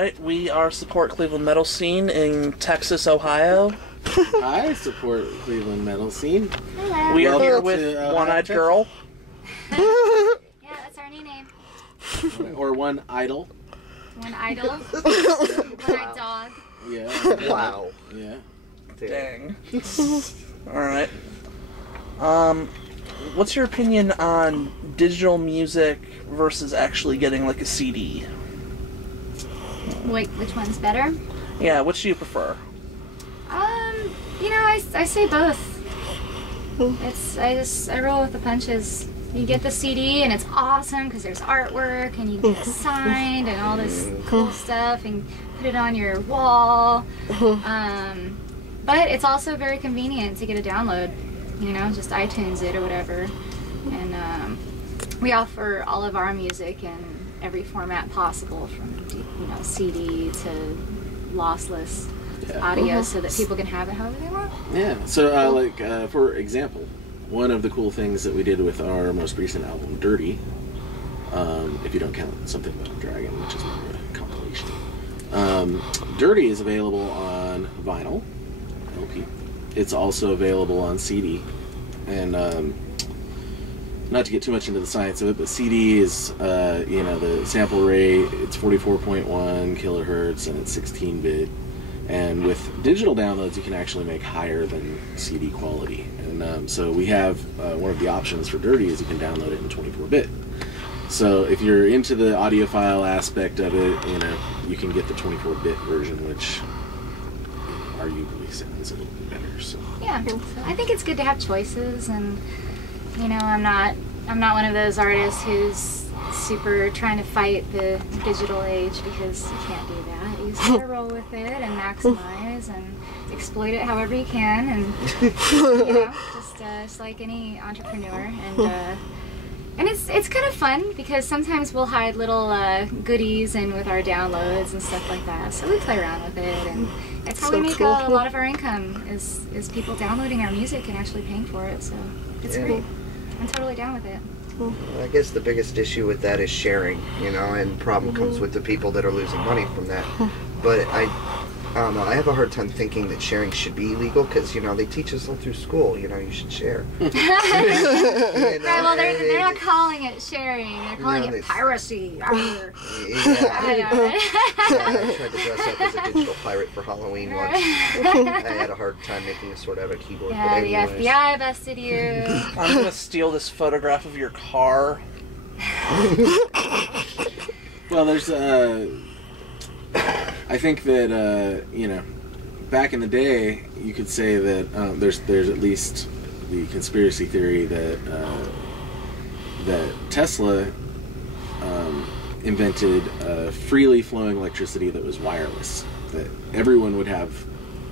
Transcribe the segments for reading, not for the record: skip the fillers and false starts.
right, we are support Cleveland metal scene in Texas, Ohio. I support Cleveland metal scene. Hello. We are Welcome here to with Ohio, One-Eyed Texas. Girl. Yeah, that's our new name. Or One Idol. One idol. One-eyed dog. Yeah. Wow. Yeah. Dang. Alright. What's your opinion on digital music versus actually getting like a CD? Wait, which one's better? Yeah, which do you prefer? You know, I say both. I roll with the punches. You get the CD and it's awesome because there's artwork and you get it signed and all this cool stuff and put it on your wall. But it's also very convenient to get a download. You know, just iTunes it or whatever. And we offer all of our music in every format possible, from CD to lossless audio, so that people can have it however they want. Yeah. So, for example, one of the cool things that we did with our most recent album, Dirty, if you don't count Something About a Dragon, which is more of a compilation, Dirty is available on vinyl, LP. It's also available on CD, and not to get too much into the science of it, but CD is, the sample rate, it's 44.1 kilohertz, and it's 16-bit. And with digital downloads, you can actually make higher than CD quality. And so we have one of the options for Dirty is you can download it in 24-bit. So if you're into the audiophile aspect of it, you can get the 24-bit version, which arguably sounds a little bit better. So Yeah, so I think it's good to have choices, and I'm not one of those artists who's super trying to fight the digital age, because you can't do that. You just gotta roll with it and maximize and exploit it however you can, and just like any entrepreneur. And it's kind of fun because sometimes we'll hide little goodies in with our downloads and stuff like that. So we play around with it, and it's how we make a lot of our income is people downloading our music and actually paying for it. So it's great. I'm totally down with it. Well, I guess the biggest issue with that is sharing, and problem comes with the people that are losing money from that. But I don't know, I have a hard time thinking that sharing should be illegal, because, they teach us all through school, you should share. Right, well, they're not calling it sharing, they're calling it piracy. Yeah. I tried to dress up as a digital pirate for Halloween once. I had a hard time making a sword out of a keyboard. Yeah, but the anyways. FBI busted you. I'm gonna steal this photograph of your car. well, there's I think that back in the day, you could say that there's at least the conspiracy theory that that Tesla invented freely flowing electricity that was wireless, that everyone would have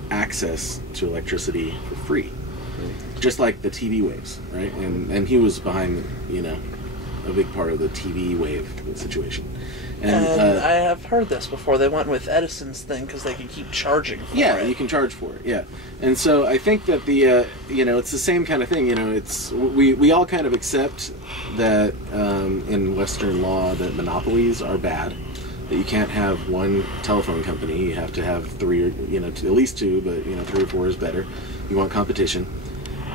access to electricity for free, just like the TV waves, right? And he was behind a big part of the TV wave situation. And I have heard this before. They went with Edison's thing because they could keep charging for it. Yeah, you can charge for it, yeah. And so I think that it's the same kind of thing. It's we all kind of accept that in Western law that monopolies are bad, that you can't have one telephone company. You have to have three, or at least two, but 3 or 4 is better. You want competition.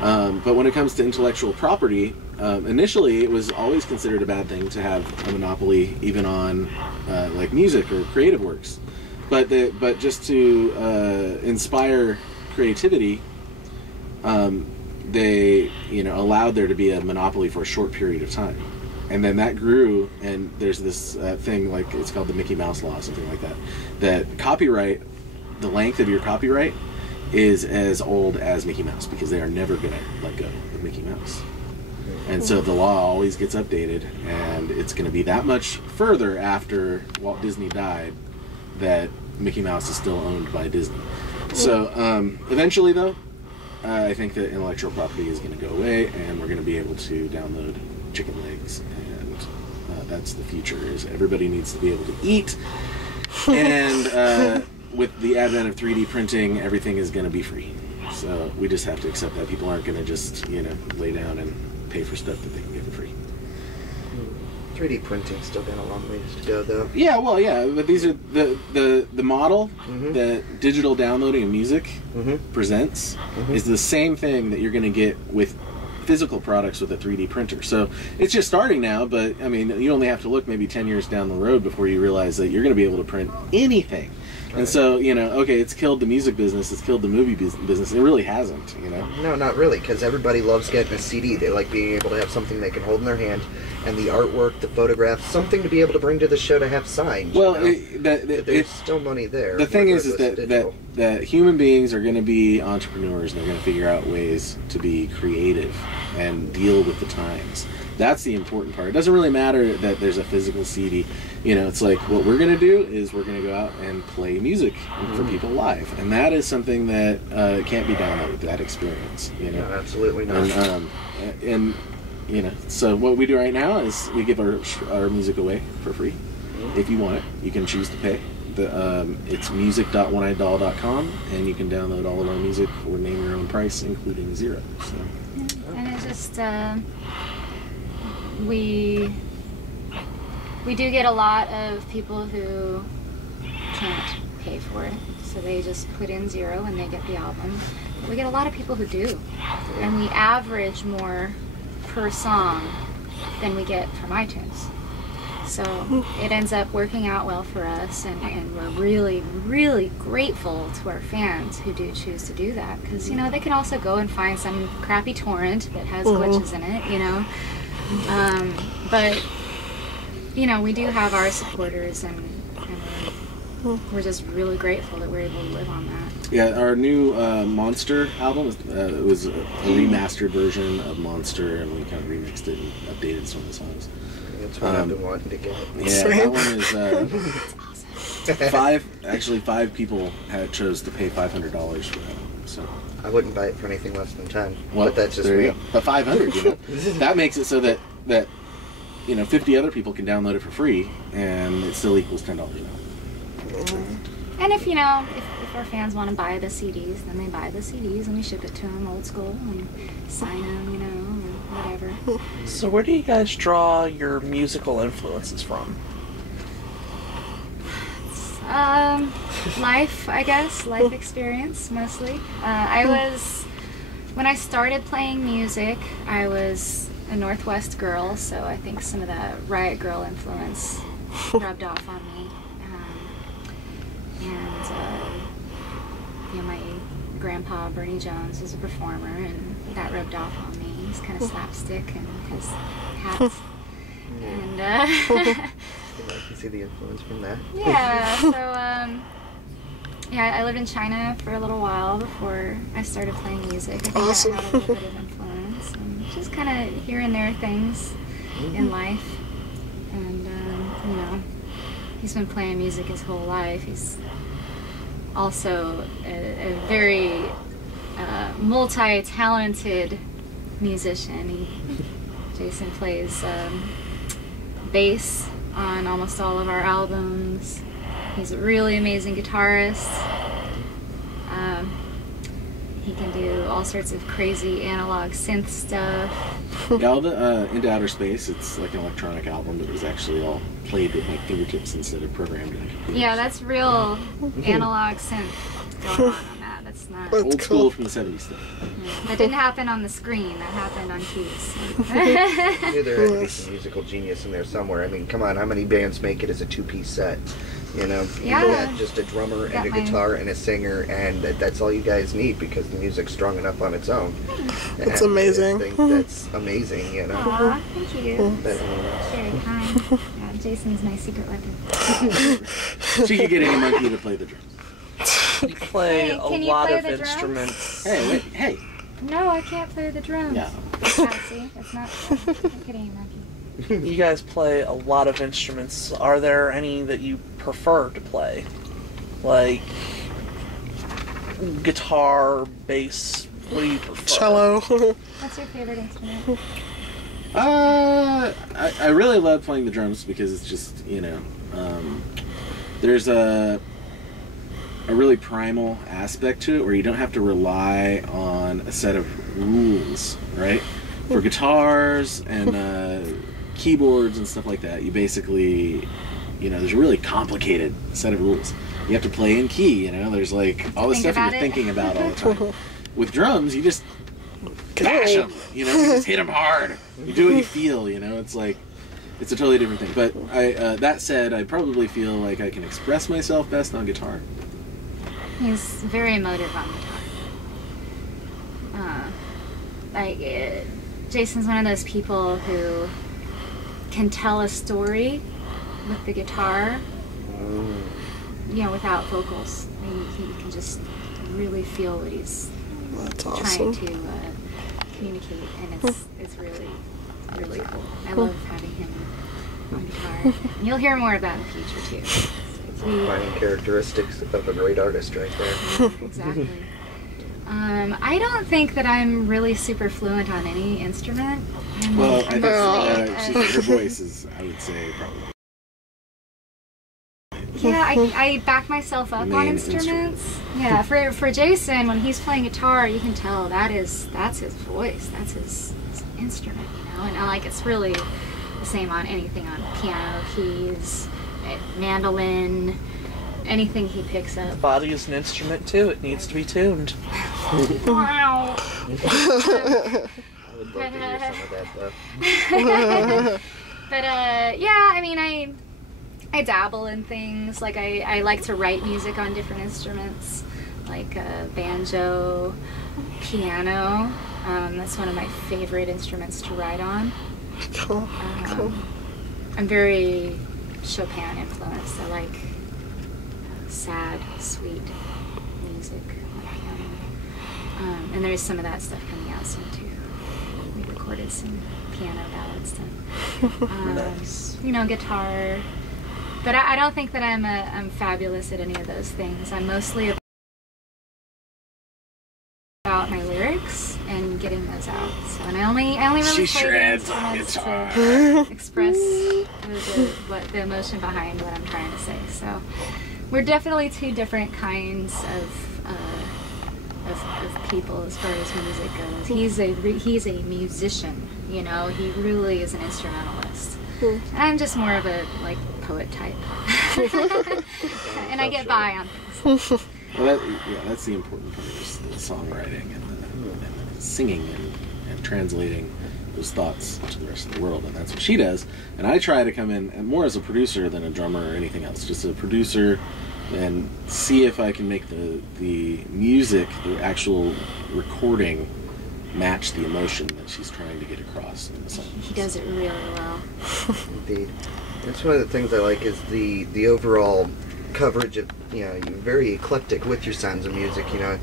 But when it comes to intellectual property, initially it was always considered a bad thing to have a monopoly, even on like music or creative works. But just to inspire creativity, they allowed there to be a monopoly for a short period of time, and then that grew. And there's this thing, like, it's called the Mickey Mouse Law, something like that. That copyright, the length of your copyright, is as old as Mickey Mouse, because they are never going to let go of Mickey Mouse. And so the law always gets updated, and it's going to be that much further after Walt Disney died that Mickey Mouse is still owned by Disney. So eventually, though, I think that intellectual property is going to go away, and we're going to be able to download chicken legs, and that's the future. Is everybody needs to be able to eat, and with the advent of 3D printing, everything is going to be free. So we just have to accept that. People aren't going to just, lay down and pay for stuff that they can get for free. 3D printing's still got a long ways to go, though. Yeah, well, yeah, but these are the model that digital downloading of music presents is the same thing that you're going to get with physical products with a 3D printer. So it's just starting now, but I mean, you only have to look maybe 10 years down the road before you realize that you're going to be able to print anything. And so, you know, okay, it's killed the music business, it's killed the movie business. It really hasn't, you know? No, not really, because everybody loves getting a CD. They like being able to have something they can hold in their hand, and the artwork, the photographs, something to be able to bring to the show to have signed. Well, there's still money there. The thing is that human beings are going to be entrepreneurs, and they're going to figure out ways to be creative and deal with the times. That's the important part. It doesn't really matter that there's a physical CD. You know, it's like what we're going to do is we're going to go out and play music for people live, and that is something that can't be done with that experience. You know, no, absolutely not. And you know, so what we do right now is we give our music away for free. If you want it, you can choose to pay. It's music.oneeyedoll.com, and you can download all of our music or name your own price, including zero. So. And it's just we do get a lot of people who can't pay for it, so they just put in zero and they get the album. But we get a lot of people who do, and we average more per song than we get from iTunes. So it ends up working out well for us, and we're really, really grateful to our fans who do choose to do that, because, you know, they can also go and find some crappy torrent that has glitches in it, you know. But, you know, we do have our supporters, and we're just really grateful that we're able to live on that. Yeah, our new Monster album was a remastered version of Monster, and we kind of remixed it and updated some of the songs. That's what I've been wanting to get. Yeah, that one is five people chose to pay $500 for that. So I wouldn't buy it for anything less than 10. Well, but that's just there me. you go. But 500, you know, that makes it so that you know 50 other people can download it for free, and it still equals $10 now. And if, you know, if our fans want to buy the CDs, then they buy the CDs, and we ship it to them old school and sign them, you know, or whatever. So where do you guys draw your musical influences from? Life, I guess. Life experience, mostly. When I started playing music, I was a Northwest girl, so I think some of that Riot Girl influence rubbed off on me. You know, my grandpa, Bernie Jones, was a performer, and that rubbed off on me. He's kind of slapstick, and his hats. And, You see the influence from that? Yeah, so, yeah, I lived in China for a little while before I started playing music. I think Awesome. that had a little bit of influence, and just kind of here and there things in life. And, you know, he's been playing music his whole life. He's also a very multi-talented musician. Jason plays bass on almost all of our albums. He's a really amazing guitarist. He can do all sorts of crazy analog synth stuff. Yeah, all the Into Outer Space, it's like an electronic album that was actually all played with my fingertips instead of programmed in a computer. Yeah, that's real analog synth going on that. That's not... That's Old cool. school from the 70s stuff. Yeah, that didn't happen on the screen. That happened on keys. I knew there had to be some musical genius in there somewhere. I mean, come on, how many bands make it as a two-piece set? You know, Yeah. you got just a drummer and a guitar and a singer, and that's all you guys need because the music's strong enough on its own. That's And amazing. I think that's amazing, you know. Aw, thank you. But, Very kind. Yeah, Jason's my secret weapon. She could get any monkey to play the drums. You play Hey, a can you lot play of the drums? instruments. Hey, wait, hey. No, I can't play the drums. Yeah. See, it's not. I'm kidding, monkey. You guys play a lot of instruments. Are there any that you prefer to play? Like guitar, bass, what do you prefer? Cello. What's your favorite instrument? I really love playing the drums because it's just, you know, there's a really primal aspect to it where you don't have to rely on a set of rules, right? For guitars and keyboards and stuff like that, you basically, you know, there's a really complicated set of rules. You have to play in key, you know, there's like all the stuff you're thinking about all the time. With drums, you just bash them, you know, you just hit them hard. You do what you feel, you know, it's like, it's a totally different thing. But that said, I probably feel like I can express myself best on guitar. He's very emotive on guitar. Jason's one of those people who can tell a story with the guitar, you know, without vocals. He can just really feel what he's trying to communicate, and it's really, really cool. I love having him on guitar. And you'll hear more of that in the future too. Finding characteristics of a great artist right there. Exactly. I don't think that I'm really super fluent on any instrument. Well, I think her voice is, I would say, probably. Yeah, I back myself up on instruments. Yeah, for Jason, when he's playing guitar, you can tell that's his voice, that's his instrument, you know. And like, it's really the same on anything, on piano, keys, mandolin, anything he picks up. The body is an instrument too. It needs to be tuned. Wow. I would love to hear some of that though. But yeah, I mean, I dabble in things. Like I like to write music on different instruments, like banjo, piano. That's one of my favorite instruments to write on. Cool. I'm very Chopin influenced. I like sad, sweet music on piano. And there's some of that stuff coming out soon too. We recorded some piano ballad stuff. Nice. You know, guitar. But I don't think that I'm fabulous at any of those things. I'm mostly about my lyrics and getting those out. So, and I only really play the instruments to express the emotion behind what I'm trying to say. So we're definitely two different kinds of people as far as music goes. He's a musician, you know. He really is an instrumentalist. I'm just more of a like poet type, and I get by on things. Well, that's the important part, is the songwriting and the singing and translating those thoughts to the rest of the world, and that's what she does. And I try to come in more as a producer than a drummer or anything else, just a producer, and see if I can make the music, the actual recording, match the emotion that she's trying to get across in the song. He does it really well. Indeed. That's one of the things I like, is the overall coverage of, you know, you're very eclectic with your sounds of music, you know.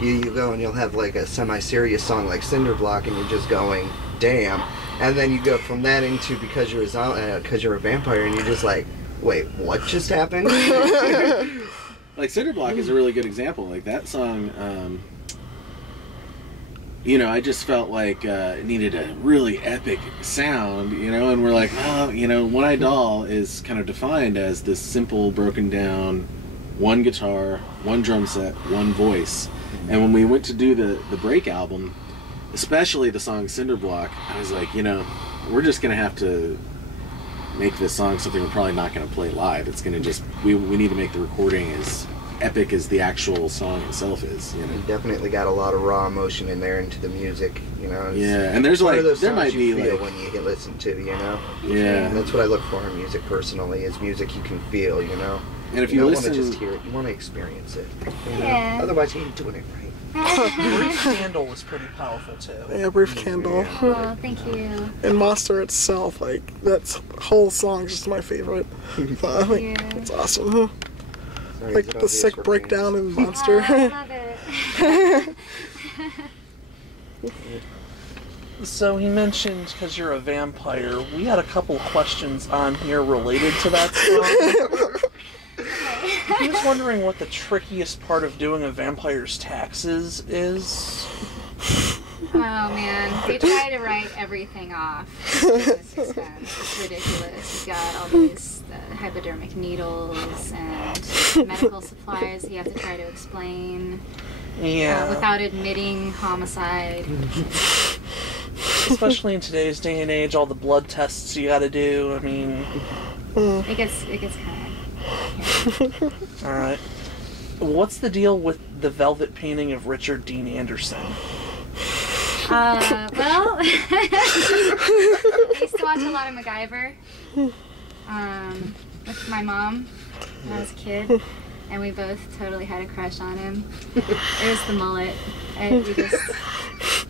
You go and you'll have like a semi-serious song like Cinder Block, and you're just going, damn. And then you go from that into Because You're a Vampire, and you're just like, wait, what just happened? Like Cinder Block is a really good example. Like that song, you know, I just felt like it needed a really epic sound, you know, and we're like, oh, you know, One Eyed Doll is kind of defined as this simple, broken down, one guitar, one drum set, one voice. And when we went to do the Break album, especially the song Cinder Block, I was like, you know, we're just going to have to make this song something we're probably not going to play live. It's going to just, we need to make the recording as epic as the actual song itself is, you know. You definitely got a lot of raw emotion in there into the music, you know. Yeah, and there's like, there might be like, when you listen to, you know. Yeah. And that's what I look for in music personally, is music you can feel, you know. And if you you don't listen, want to just hear it, you want to experience it. You know? Yeah. Otherwise, you ain't doing it right. Brief Candle was pretty powerful too. Yeah, Brief Candle. Oh, thank you. And Monster itself, like, that whole song is just my favorite. So I think Yeah. it's awesome. Sorry, Like is it the obvious sick we're breakdown in Oh, Monster. I love it. So he mentioned Because You're a Vampire. We had a couple questions on here related to that song. He was wondering what the trickiest part of doing a vampire's taxes is. Oh man, they try to write everything off. Business expense. It's ridiculous. You've got all these hypodermic needles and medical supplies you have to try to explain Yeah. without admitting homicide. especially in today's day and age, all the blood tests you got to do. I mean, It gets kind of. all right. What's the deal with the velvet painting of Richard Dean Anderson? Well, I used to watch a lot of MacGyver with my mom when I was a kid, and we both totally had a crush on him. It was the mullet, and we just,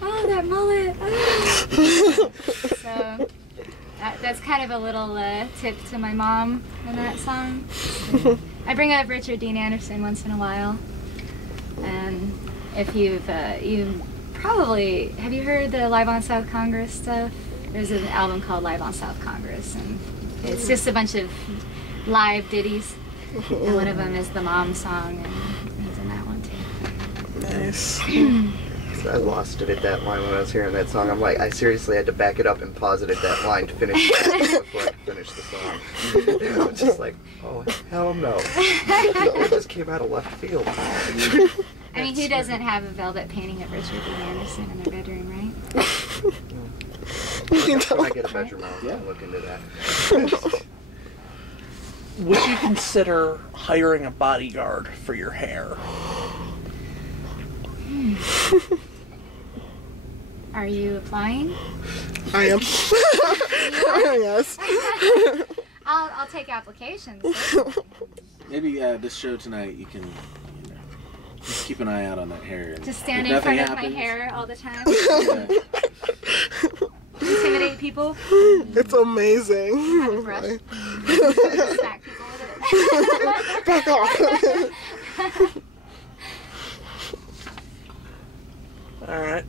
oh, that mullet! Oh. So that's kind of a little tip to my mom in that song. I bring up Richard Dean Anderson once in a while, and if you probably, have you heard the Live on South Congress stuff? There's an album called Live on South Congress, and it's just a bunch of live ditties. And one of them is the Mom song, and he's in that one too. Nice. I lost it at that line when I was hearing that song. I'm like, I seriously had to back it up and pause it at that line to finish it before I could finish the song. I was just like, oh, hell no. It just came out of left field. I mean, who doesn't have a velvet painting of Richard Dean Anderson in their bedroom, right? When I get a bedroom, I'll look into that. Would you consider hiring a bodyguard for your hair? Are you applying? I am. Yes. I'll take applications. Maybe this show tonight you can, just keep an eye out on that hair. And Just stand if in front nothing of my happens- hair all the time. Yeah. Intimidate people. It's amazing. Have a brush. Smack people with it. Back off. All right.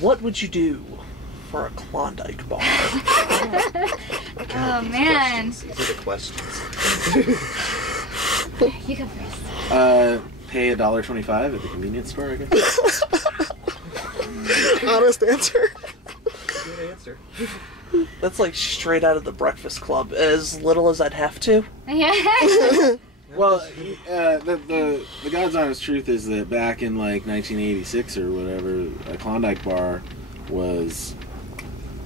What would you do for a Klondike bar? Oh man. These are the questions. You go first. Pay $1.25 at the convenience store, I guess. Honest answer. Good answer. That's like straight out of the Breakfast Club. As little as I'd have to. Yeah. Well, the God's honest truth is that back in like 1986 or whatever, a Klondike bar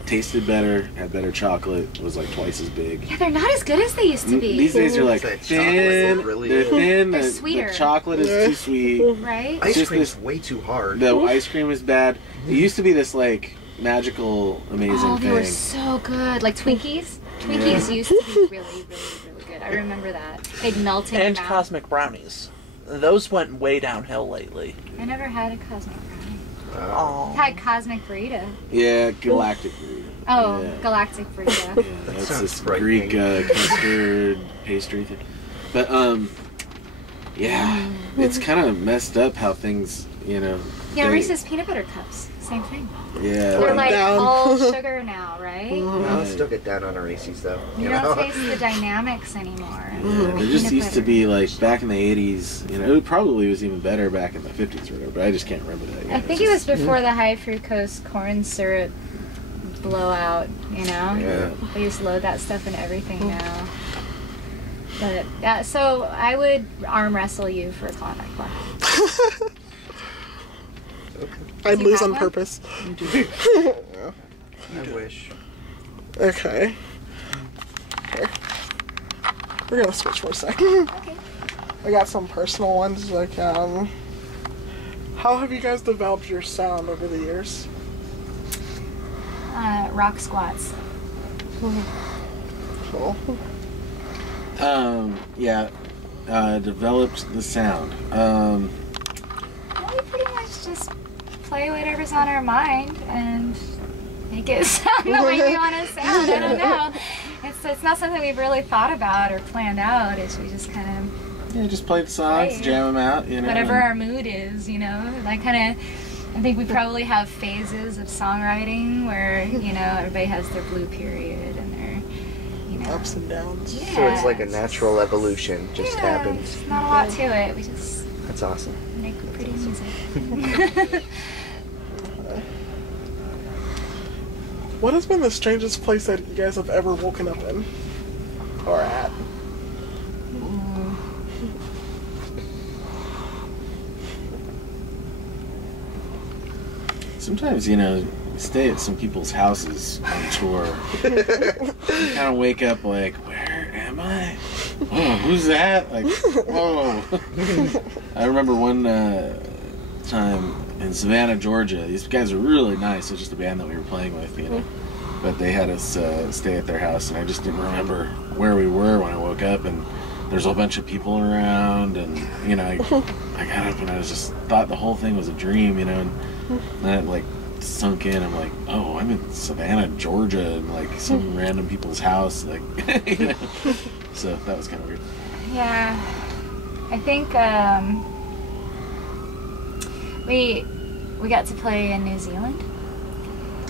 tasted better, had better chocolate, was like twice as big. Yeah, they're not as good as they used to be. These days are like That thin. chocolate is really They're good. thin. They're the sweeter. chocolate is too sweet. Right? Ice just cream's this- way too hard. The ice cream is bad. It used to be this like magical, amazing Oh, they thing. were so good. Like Twinkies. Twinkies used to be really, really, really good. I remember that. They'd melt in And your mouth. Cosmic Brownies. Those went way downhill lately. I never had a Cosmic Brownie. Oh. I had Cosmic Burrito. Yeah, galactic burrito. Oh, Yeah. Galactic Burrito. Yeah, that's sounds this frightening. Greek custard pastry thing. But yeah, it's kind of messed up how things, Yeah, they- Reese's peanut butter cups. Same thing. Yeah, They're like down. all sugar now, right? I'll still get down on a Reese's though. You don't taste the dynamics anymore. Yeah, there just used to be like back in the 80s, it probably was even better back in the 50s or whatever, but I just can't remember that. I think it was before the high fructose corn syrup blowout, Yeah. They just load that stuff in everything now. But so I would arm wrestle you for a Klondike bar. I'd Do you lose have on one? purpose. I wish. Okay. Here. We're gonna switch for a second. Okay. I got some personal ones, like, how have you guys developed your sound over the years? Rock squats. Cool. Developed the sound. We pretty much just play whatever's on our mind and make it sound the way we want to sound. I don't know. It's not something we've really thought about or planned out. It's we just kind of Just play the songs, Right. jam them out, whatever and- our mood is, Like I think we probably have phases of songwriting where everybody has their blue period and their Ups and downs. Yeah, So it's like a it's natural evolution, just yeah, happens. there's not a lot to it. We just That's awesome. make pretty music. What has been the strangest place that you guys have ever woken up in? Or at? Sometimes, stay at some people's houses on tour. You kind of wake up like, where am I? Oh, who's that? Like, whoa. I remember one time in Savannah, Georgia. These guys were really nice. It was just a band that we were playing with, you know. But they had us stay at their house, and I just didn't remember where we were when I woke up, and there's a whole bunch of people around, and, you know, I got up and I was just thought the whole thing was a dream, you know, and then it, like, sunk in. I'm like, oh, I'm in Savannah, Georgia, and, like, some random people's house, like, you know. So that was kind of weird. Yeah, I think we got to play in New Zealand.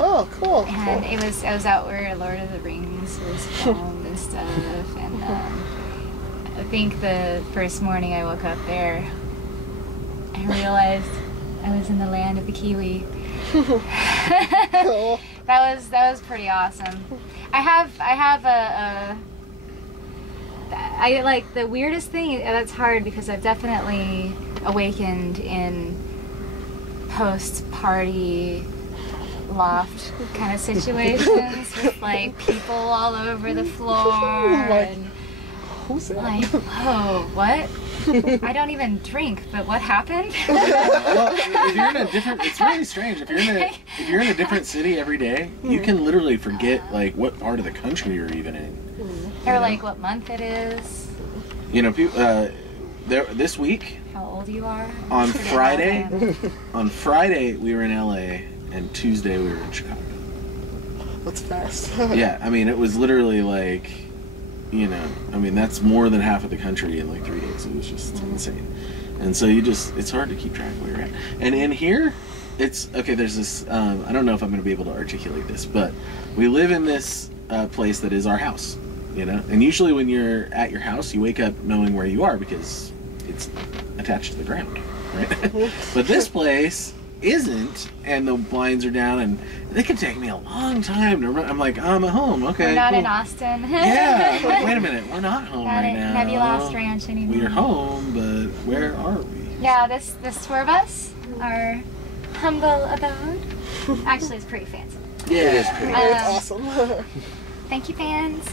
Oh, cool. And I was out where Lord of the Rings was filmed and stuff, and I think the first morning I woke up there, I realized I was in the land of the Kiwi. Cool. That was pretty awesome. I like the weirdest thing. That's hard because I've definitely awakened in post-party loft kind of situations with like people all over the floor and Who's that? like, whoa, what? I don't even drink, but what happened? Well, if you're in a different, it's really strange. If you're in a different city every day, you can literally forget like what part of the country you're even in. Or like what month it is, You know, this week how old you are. on Forget Friday, how I am. on Friday we were in LA, and Tuesday we were in Chicago. That's fast. Yeah, I mean, it was literally like, you know, I mean, that's more than half of the country in like 3 days. It was just insane. And so it's hard to keep track of where you're at. And in here, it's, okay, there's this, I don't know if I'm going to be able to articulate this, but we live in this place that is our house, you know? And usually when you're at your house, you wake up knowing where you are because it's attached to the ground, right? But this place isn't, and the blinds are down, and it could take me a long time to remember. I'm like, oh, I'm at home, okay. We're not cool. in Austin. Yeah, I'm like, wait a minute, we're not home Not right at now. Nebulous Ranch anymore. We're home, but where are we? Yeah, this tour bus, our humble abode. Actually, it's pretty fancy. Yeah, It is pretty. It's Um, awesome. Thank you, fans.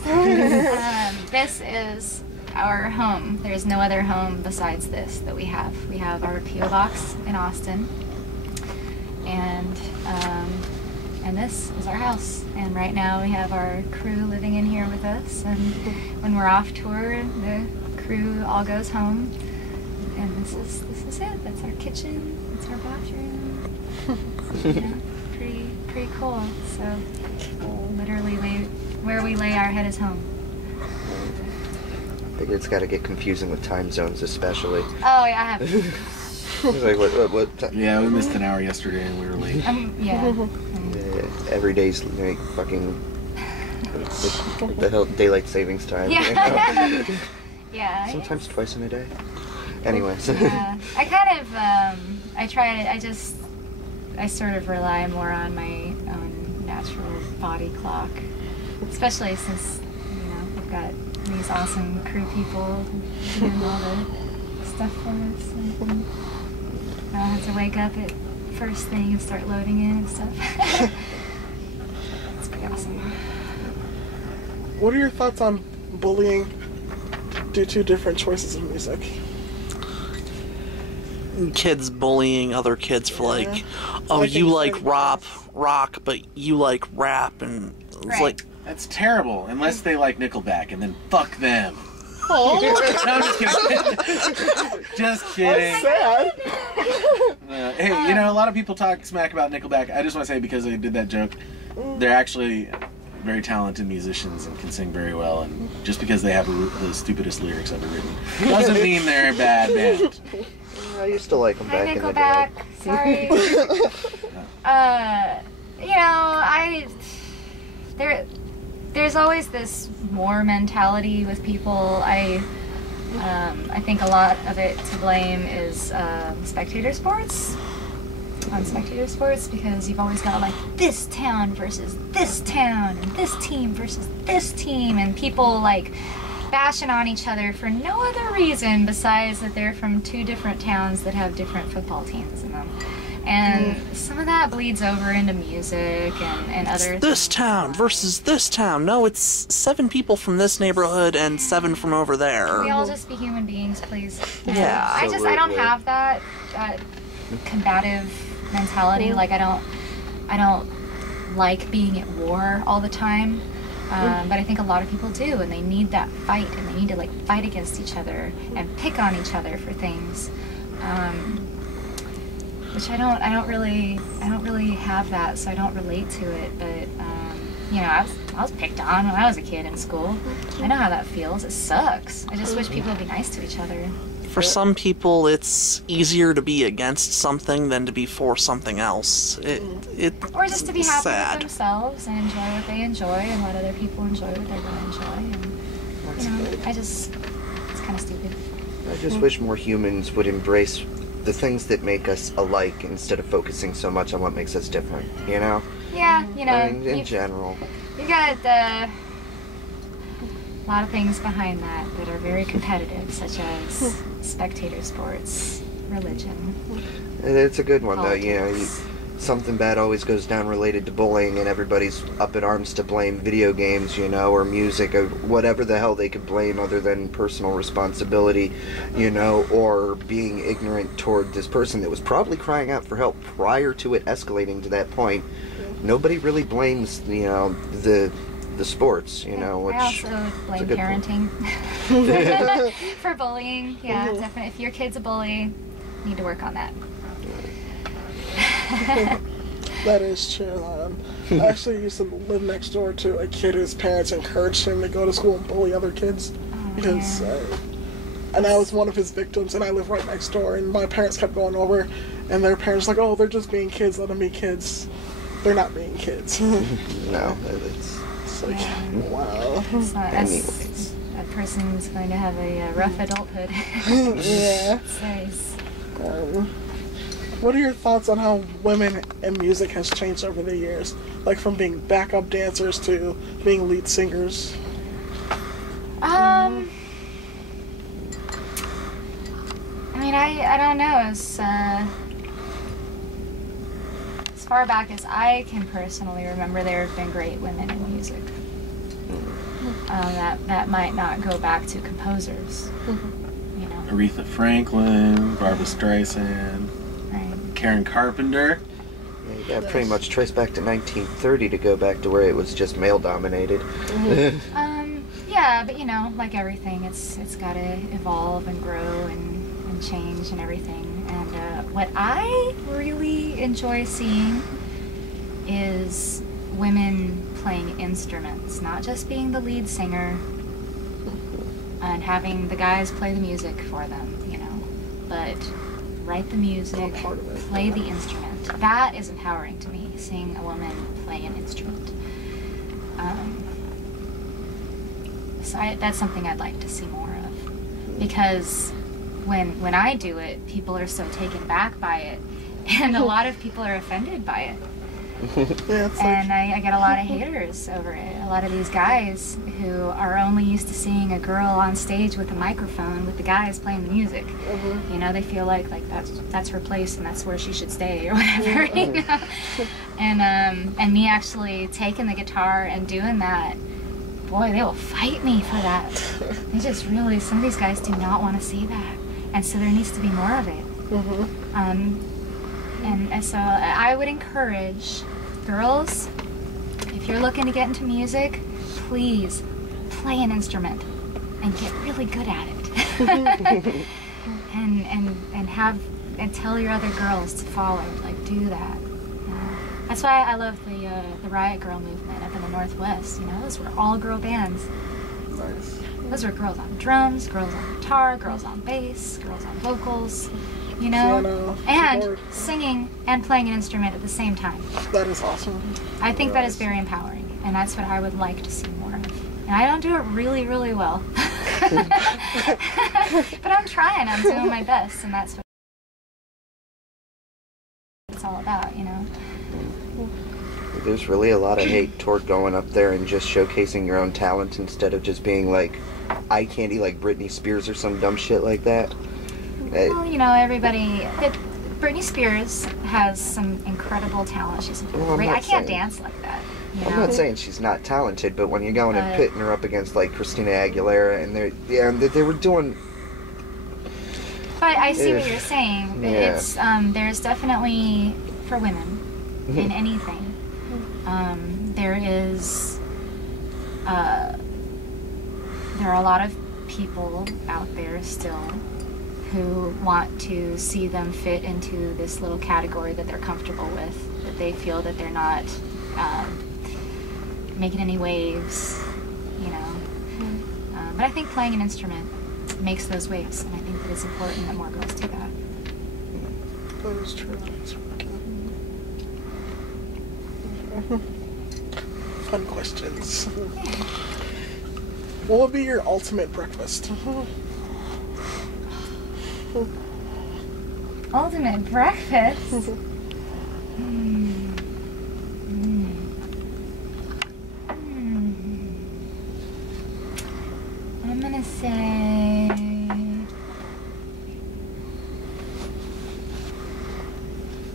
This is our home. There's no other home besides this that we have. We have our P.O. box in Austin, and this is our house. And right now we have our crew living in here with us. And when we're off tour, the crew all goes home. And this is it. That's our kitchen. That's our bathroom. Yeah, pretty cool. So literally, where we lay our head is home. I think it's got to get confusing with time zones, especially. Oh yeah, I have. It's like what time? Yeah, we missed an hour yesterday and we were late. Yeah. Every day's like fucking what the hell, daylight savings time. Yeah. You know? Yeah. Sometimes twice in a day. Anyways. Yeah. I kind of I sort of rely more on my own natural body clock, especially since we've got these awesome crew people doing all the stuff for us. And I don't have to wake up at first thing and start loading in and stuff. It's pretty awesome. What are your thoughts on bullying due to different choices of music? Kids bullying other kids for like, oh, I you think like so. rock, but you like rap, and it's Right. like, That's terrible, unless they like Nickelback, and then fuck them. Oh, No, I'm just kidding. Just kidding. sad. Hey, a lot of people talk smack about Nickelback. I just want to say, because I did that joke, they're actually very talented musicians and can sing very well, and just because they have the stupidest lyrics ever written doesn't mean they're a bad band. I used to like them Hi, back in the Nickelback. day. Sorry. There's always this war mentality with people. I think a lot of it to blame is spectator sports. On spectator sports, because you've always got like this town versus this town, and this team versus this team, and people like bashing on each other for no other reason besides that they're from two different towns that have different football teams in them. And some of that bleeds over into music and other This things. town versus this town. No, it's 7 people from this neighborhood and 7 from over there. Can we all just be human beings, please? Yeah. I don't have that combative mentality. Like I don't like being at war all the time. But I think a lot of people do, and they need that fight, and they need to like fight against each other and pick on each other for things. Which I don't really have that, so I don't relate to it. But you know, I was picked on when I was a kid in school. I know how that feels. It sucks. I just wish people would be nice to each other. For some people, it's easier to be against something than to be for something else. Or just to be happy sad. with themselves and enjoy what they enjoy and let other people enjoy what they're going to enjoy. And, you know, it's kind of stupid. I just wish more humans would embrace the things that make us alike instead of focusing so much on what makes us different, you know? Yeah, you know, I mean, in general. You got a lot of things behind that are very competitive, such as spectator sports, religion. And it's a good one, though, you know. politics. Something bad always goes down related to bullying, and everybody's up in arms to blame video games, you know, or music, or whatever the hell they could blame other than personal responsibility, you know, or being ignorant toward this person that was probably crying out for help prior to it escalating to that point. Nobody really blames, you know, the sports, you know, which I also blame a good point. parenting for bullying. Yeah, definitely. If your kid's a bully, you need to work on that. That is true. I actually used to live next door to a kid whose parents encouraged him to go to school and bully other kids. Because, and I was one of his victims, and I live right next door, and my parents kept going over, and their parents like, oh, they're just being kids, let them be kids. They're not being kids. no, it's like, Yeah. wow. So Anyways. that person's going to have a rough adulthood. Yeah. Nice. What are your thoughts on how women in music has changed over the years? Like from being backup dancers to being lead singers? I mean, I don't know. As far back as I can personally remember, there have been great women in music. That might not go back to composers. You know, Aretha Franklin, Barbra Streisand, right? Karen Carpenter. Yeah, you gotta pretty much trace back to 1930 to go back to where it was just male dominated. Yeah, but you know, like everything, it's got to evolve and grow and change and everything. And what I really enjoy seeing is women playing instruments, not just being the lead singer and having the guys play the music for them, you know, but write the music, play the instrument. That is empowering to me, seeing a woman play an instrument. So that's something I'd like to see more of, because when I do it, people are so taken back by it, and a lot of people are offended by it. Yeah, it's And I get a lot of haters over it. A lot of these guys who are only used to seeing a girl on stage with a microphone with the guys playing the music. You know, they feel like that's her place and that's where she should stay or whatever. You know? And me actually taking the guitar and doing that, boy, they will fight me for that. They just really, some of these guys do not want to see that, and so there needs to be more of it. And so I would encourage girls, if you're looking to get into music, please play an instrument and get really good at it. and tell your other girls to follow, like do that. That's why I love the Riot Girl movement up in the Northwest. You know, those were all girl bands. nice. Those were girls on drums, girls on guitar, girls on bass, girls on vocals. You know, Piano, and keyboard. singing and playing an instrument at the same time. That is awesome. I think that is very empowering, and that's what I would like to see more of. And I don't do it really, really well. But I'm trying, I'm doing my best, and that's what it's all about, you know? There's really a lot of hate toward going up there and just showcasing your own talent instead of just being like eye candy like Britney Spears or some dumb shit like that. Well, you know, everybody... Britney Spears has some incredible talent. She's Well, great. I'm I not can't saying- dance like that. You I'm know? not saying she's not talented, but when you're going and But- pitting her up against like Christina Aguilera, and they were doing. But I see what Yeah. you're saying. Yeah. It's there's definitely for women in anything. There is there are a lot of people out there still who want to see them fit into this little category that they're comfortable with, that they feel that they're not making any waves, you know. But I think playing an instrument makes those waves, and I think that it's important that more girls do that. That is true. Fun questions. What would be your ultimate breakfast? Ultimate breakfast. I'm gonna say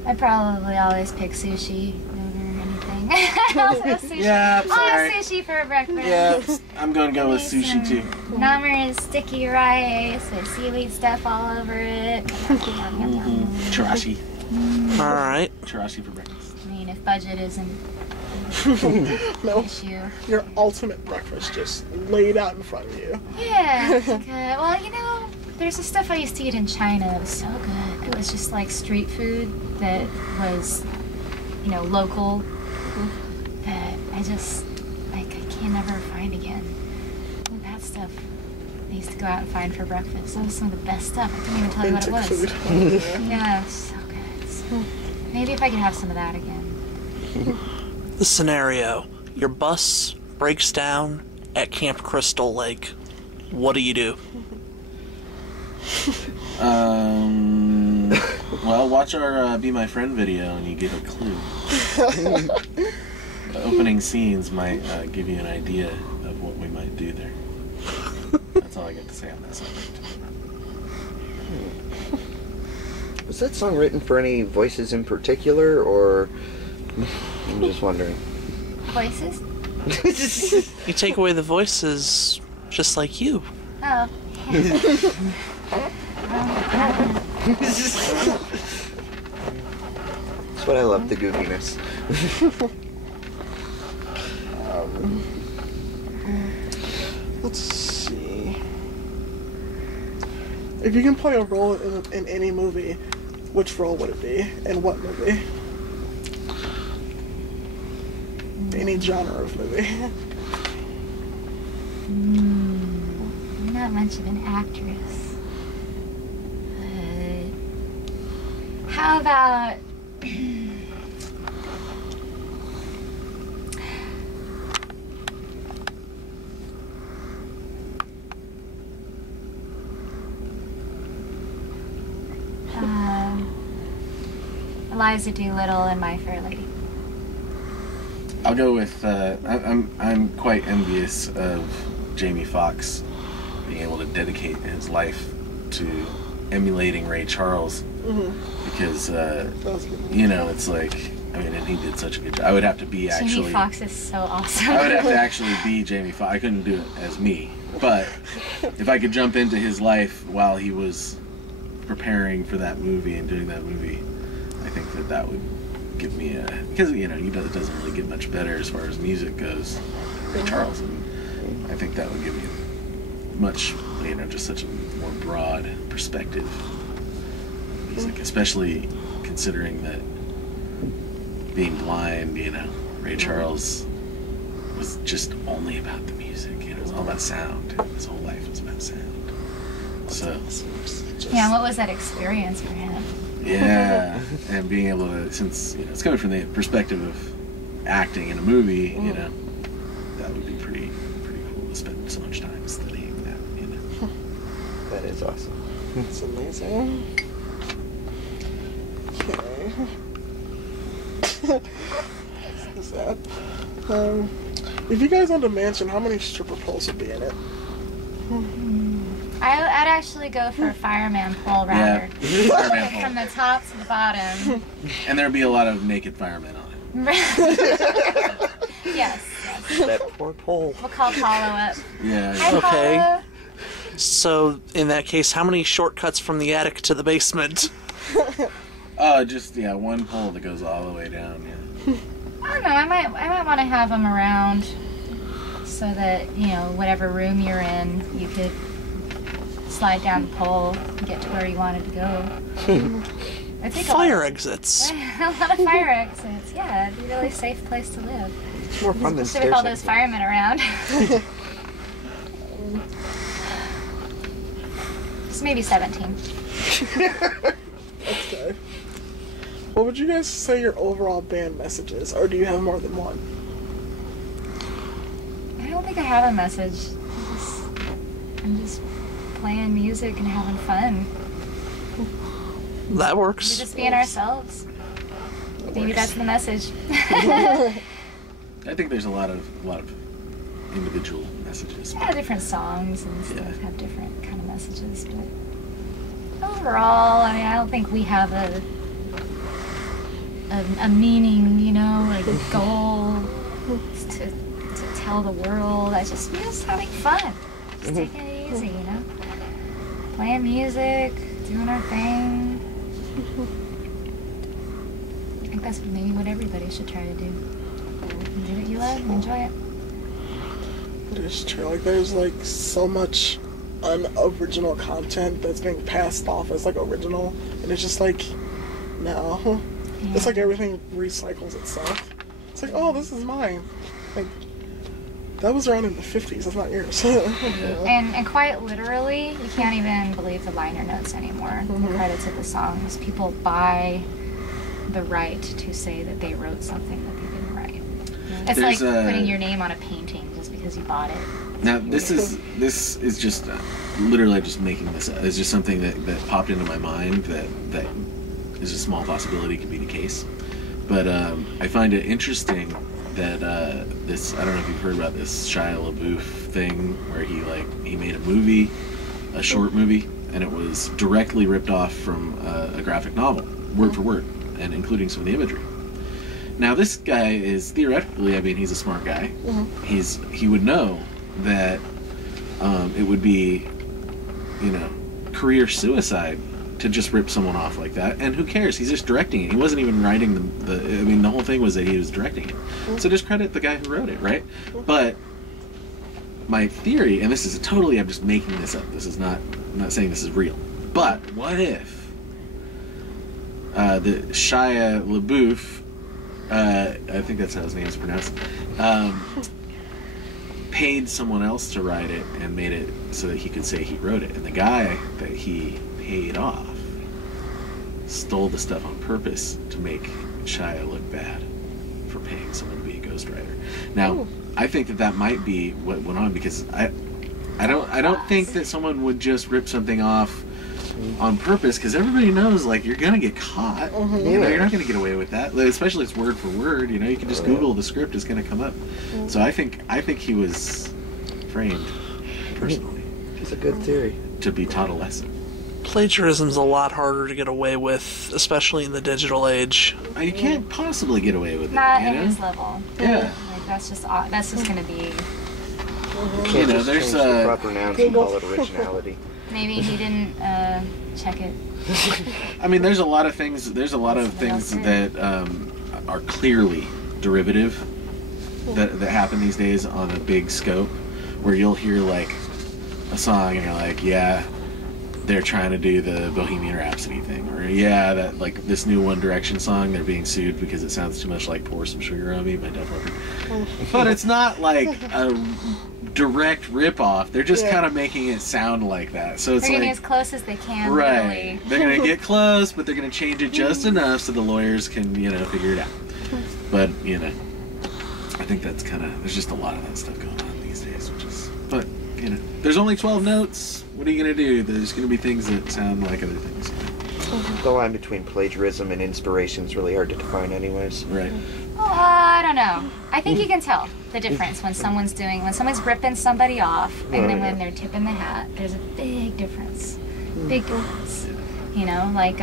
I probably always pick sushi over anything. I'll go sushi. Yeah, I'm I'll sorry. have sushi for breakfast. Yeah, I'm gonna go with Maybe sushi too. some Namor's sticky rice with seaweed stuff all over it. Chirashi. All right. Chirashi for breakfast. I mean, if budget isn't No, an issue. your ultimate breakfast just laid out in front of you. Yeah. Well, you know, there's this stuff I used to eat in China. It was so good. It was just like street food that was, you know, local. That I just, like, I can never find again. And that stuff I used to go out and find for breakfast. That was some of the best stuff. I couldn't even tell you what it Vintage was. food. Yeah, it was so good. So maybe if I could have some of that again. The scenario: your bus breaks down at Camp Crystal Lake. What do you do? Well, watch our Be My Friend video and you get a clue. The opening scenes might give you an idea of what we might do there. That's all I got to say on that subject. Was that song written for any voices in particular, or I'm just wondering? Voices? You take away the voices, just like you. Oh. That's what I love, the goofiness. Let's see. If you can play a role in any movie, which role would it be? And what movie? Any genre of movie. I'm not much of an actress. But how about Eliza Doolittle and My Fair Lady? I'll go with. I'm quite envious of Jamie Foxx being able to dedicate his life to emulating Ray Charles, because That was good. you know, it's like, I mean, and he did such a good job. I would have to be Jamie actually. Foxx is so awesome. I would have to actually be Jamie Foxx. I couldn't do it as me, but if I could jump into his life while he was preparing for that movie and doing that movie, I think that would give me a, because you know, it doesn't really get much better as far as music goes. Ray Charles, and I think that would give me much, you know, just such a more broad perspective of music, especially considering that being blind, you know, Ray Charles was just only about the music. You know, it was all about sound. His whole life was about sound. So Yeah, what was that experience for him? yeah, and being able to, since you know, it's coming from the perspective of acting in a movie, you know, that would be pretty cool to spend so much time studying that. You know, That is awesome. That's amazing. Okay. Is that? If you guys owned a mansion, how many stripper poles would be in it? I'd actually go for a fireman pole rather. Fireman pole. From the top to the bottom. And there'd be a lot of naked firemen on it. Yes. That poor pole. We'll call Paulo up. Yeah. Hi, Okay. Paulo. So, in that case, how many shortcuts from the attic to the basement? Just one pole that goes all the way down. Yeah. I don't know. I might want to have them around so that whatever room you're in, you could slide down the pole and get to where you wanted to go. I think Fire exits. a lot of fire exits. Yeah, it'd be a really safe place to live. It's more fun than Especially with all those stairs. firemen around. Just maybe 17. Okay. What would you guys say your overall band message is, or do you have more than one? I don't think I have a message. I'm just playing music and having fun. That We're works. just being ourselves. Maybe that's the message. I think there's a lot of individual messages. Yeah, different songs and stuff Yeah. have different kind of messages, but overall, I mean, I don't think we have a meaning, or a goal to tell the world. I just having fun, just taking it easy, playing music, doing our thing. I think that's maybe what everybody should try to do. Do what you love and enjoy it. It is true. Like, there's so much unoriginal content that's being passed off as original, and it's just no. Yeah. It's like everything recycles itself. It's like, oh, this is mine. Like, that was around in the 50s. That's not yours. And quite literally, you can't even believe the liner notes anymore. The credits of the songs. People buy the right to say that they wrote something that they didn't write. It's There's like putting your name on a painting just because you bought it. Now this is just literally just making this up. It's just something that popped into my mind that is a small possibility could be the case. But I find it interesting that this, I don't know if you've heard about this Shia LaBeouf thing where he made a short movie, and it was directly ripped off from a graphic novel, word for word, and including some of the imagery. Now this guy is theoretically, he's a smart guy. He would know that it would be, career suicide to just rip someone off like that, and who cares? He's just directing it. He wasn't even writing the whole thing was that he was directing it. So just credit the guy who wrote it, right? But my theory, and this is I'm just making this up. This is I'm not saying this is real. But what if the Shia LaBeouf, I think that's how his name is pronounced, paid someone else to write it and made it so that he could say he wrote it, and the guy that he paid off stole the stuff on purpose to make Shia look bad for paying someone to be a ghostwriter. Now, I think that might be what went on, because I don't think that someone would just rip something off on purpose, because everybody knows you're gonna get caught. You're not gonna get away with that, especially if it's word for word. You can just Google the script; it's gonna come up. So I think he was framed personally. It's a good theory. To be taught a lesson. Plagiarism's a lot harder to get away with, especially in the digital age. You can't possibly get away with it. Not at his level. Yeah. That's just gonna be. You can't just there's change the proper nouns and call it originality. Maybe he didn't check it. There's a lot of things. There's a lot of things that are clearly derivative that happen these days on a big scope, where you'll hear a song and you're like, yeah, they're trying to do the Bohemian Rhapsody thing, or yeah, that this new One Direction song, they're being sued because it sounds too much like Pour Some Sugar on Me by Def Leppard. But it's not a direct rip-off. They're just kind of making it sound like that. So it's they're getting as close as they can. right. Really. They're gonna get close, but they're gonna change it just enough so the lawyers can figure it out. But I think that's there's just a lot of that stuff going on these days, but there's only 12 notes. What are you gonna do? There's gonna be things that sound like other things. The line between plagiarism and inspiration is really hard to define anyways. Right. Well, I don't know. I think you can tell the difference when someone's ripping somebody off, and then when they're tipping the hat. There's a big difference. Big difference. You know, like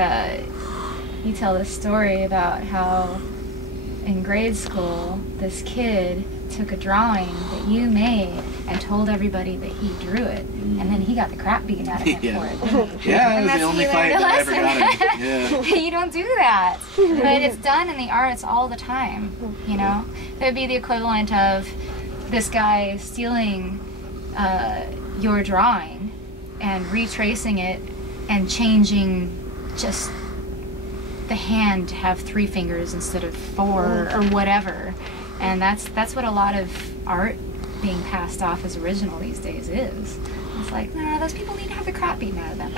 you tell this story about how in grade school this kid took a drawing that you made and told everybody that he drew it, and then he got the crap beaten out of him for it. Yeah, it was the only fight that I ever got in. Yeah. You don't do that. But it's done in the arts all the time, you know? It would be the equivalent of this guy stealing your drawing and retracing it and changing just the hand to have 3 fingers instead of 4 or whatever. And that's what a lot of art being passed off as original these days is. It's like, nah, those people need to have the crap beaten out of them.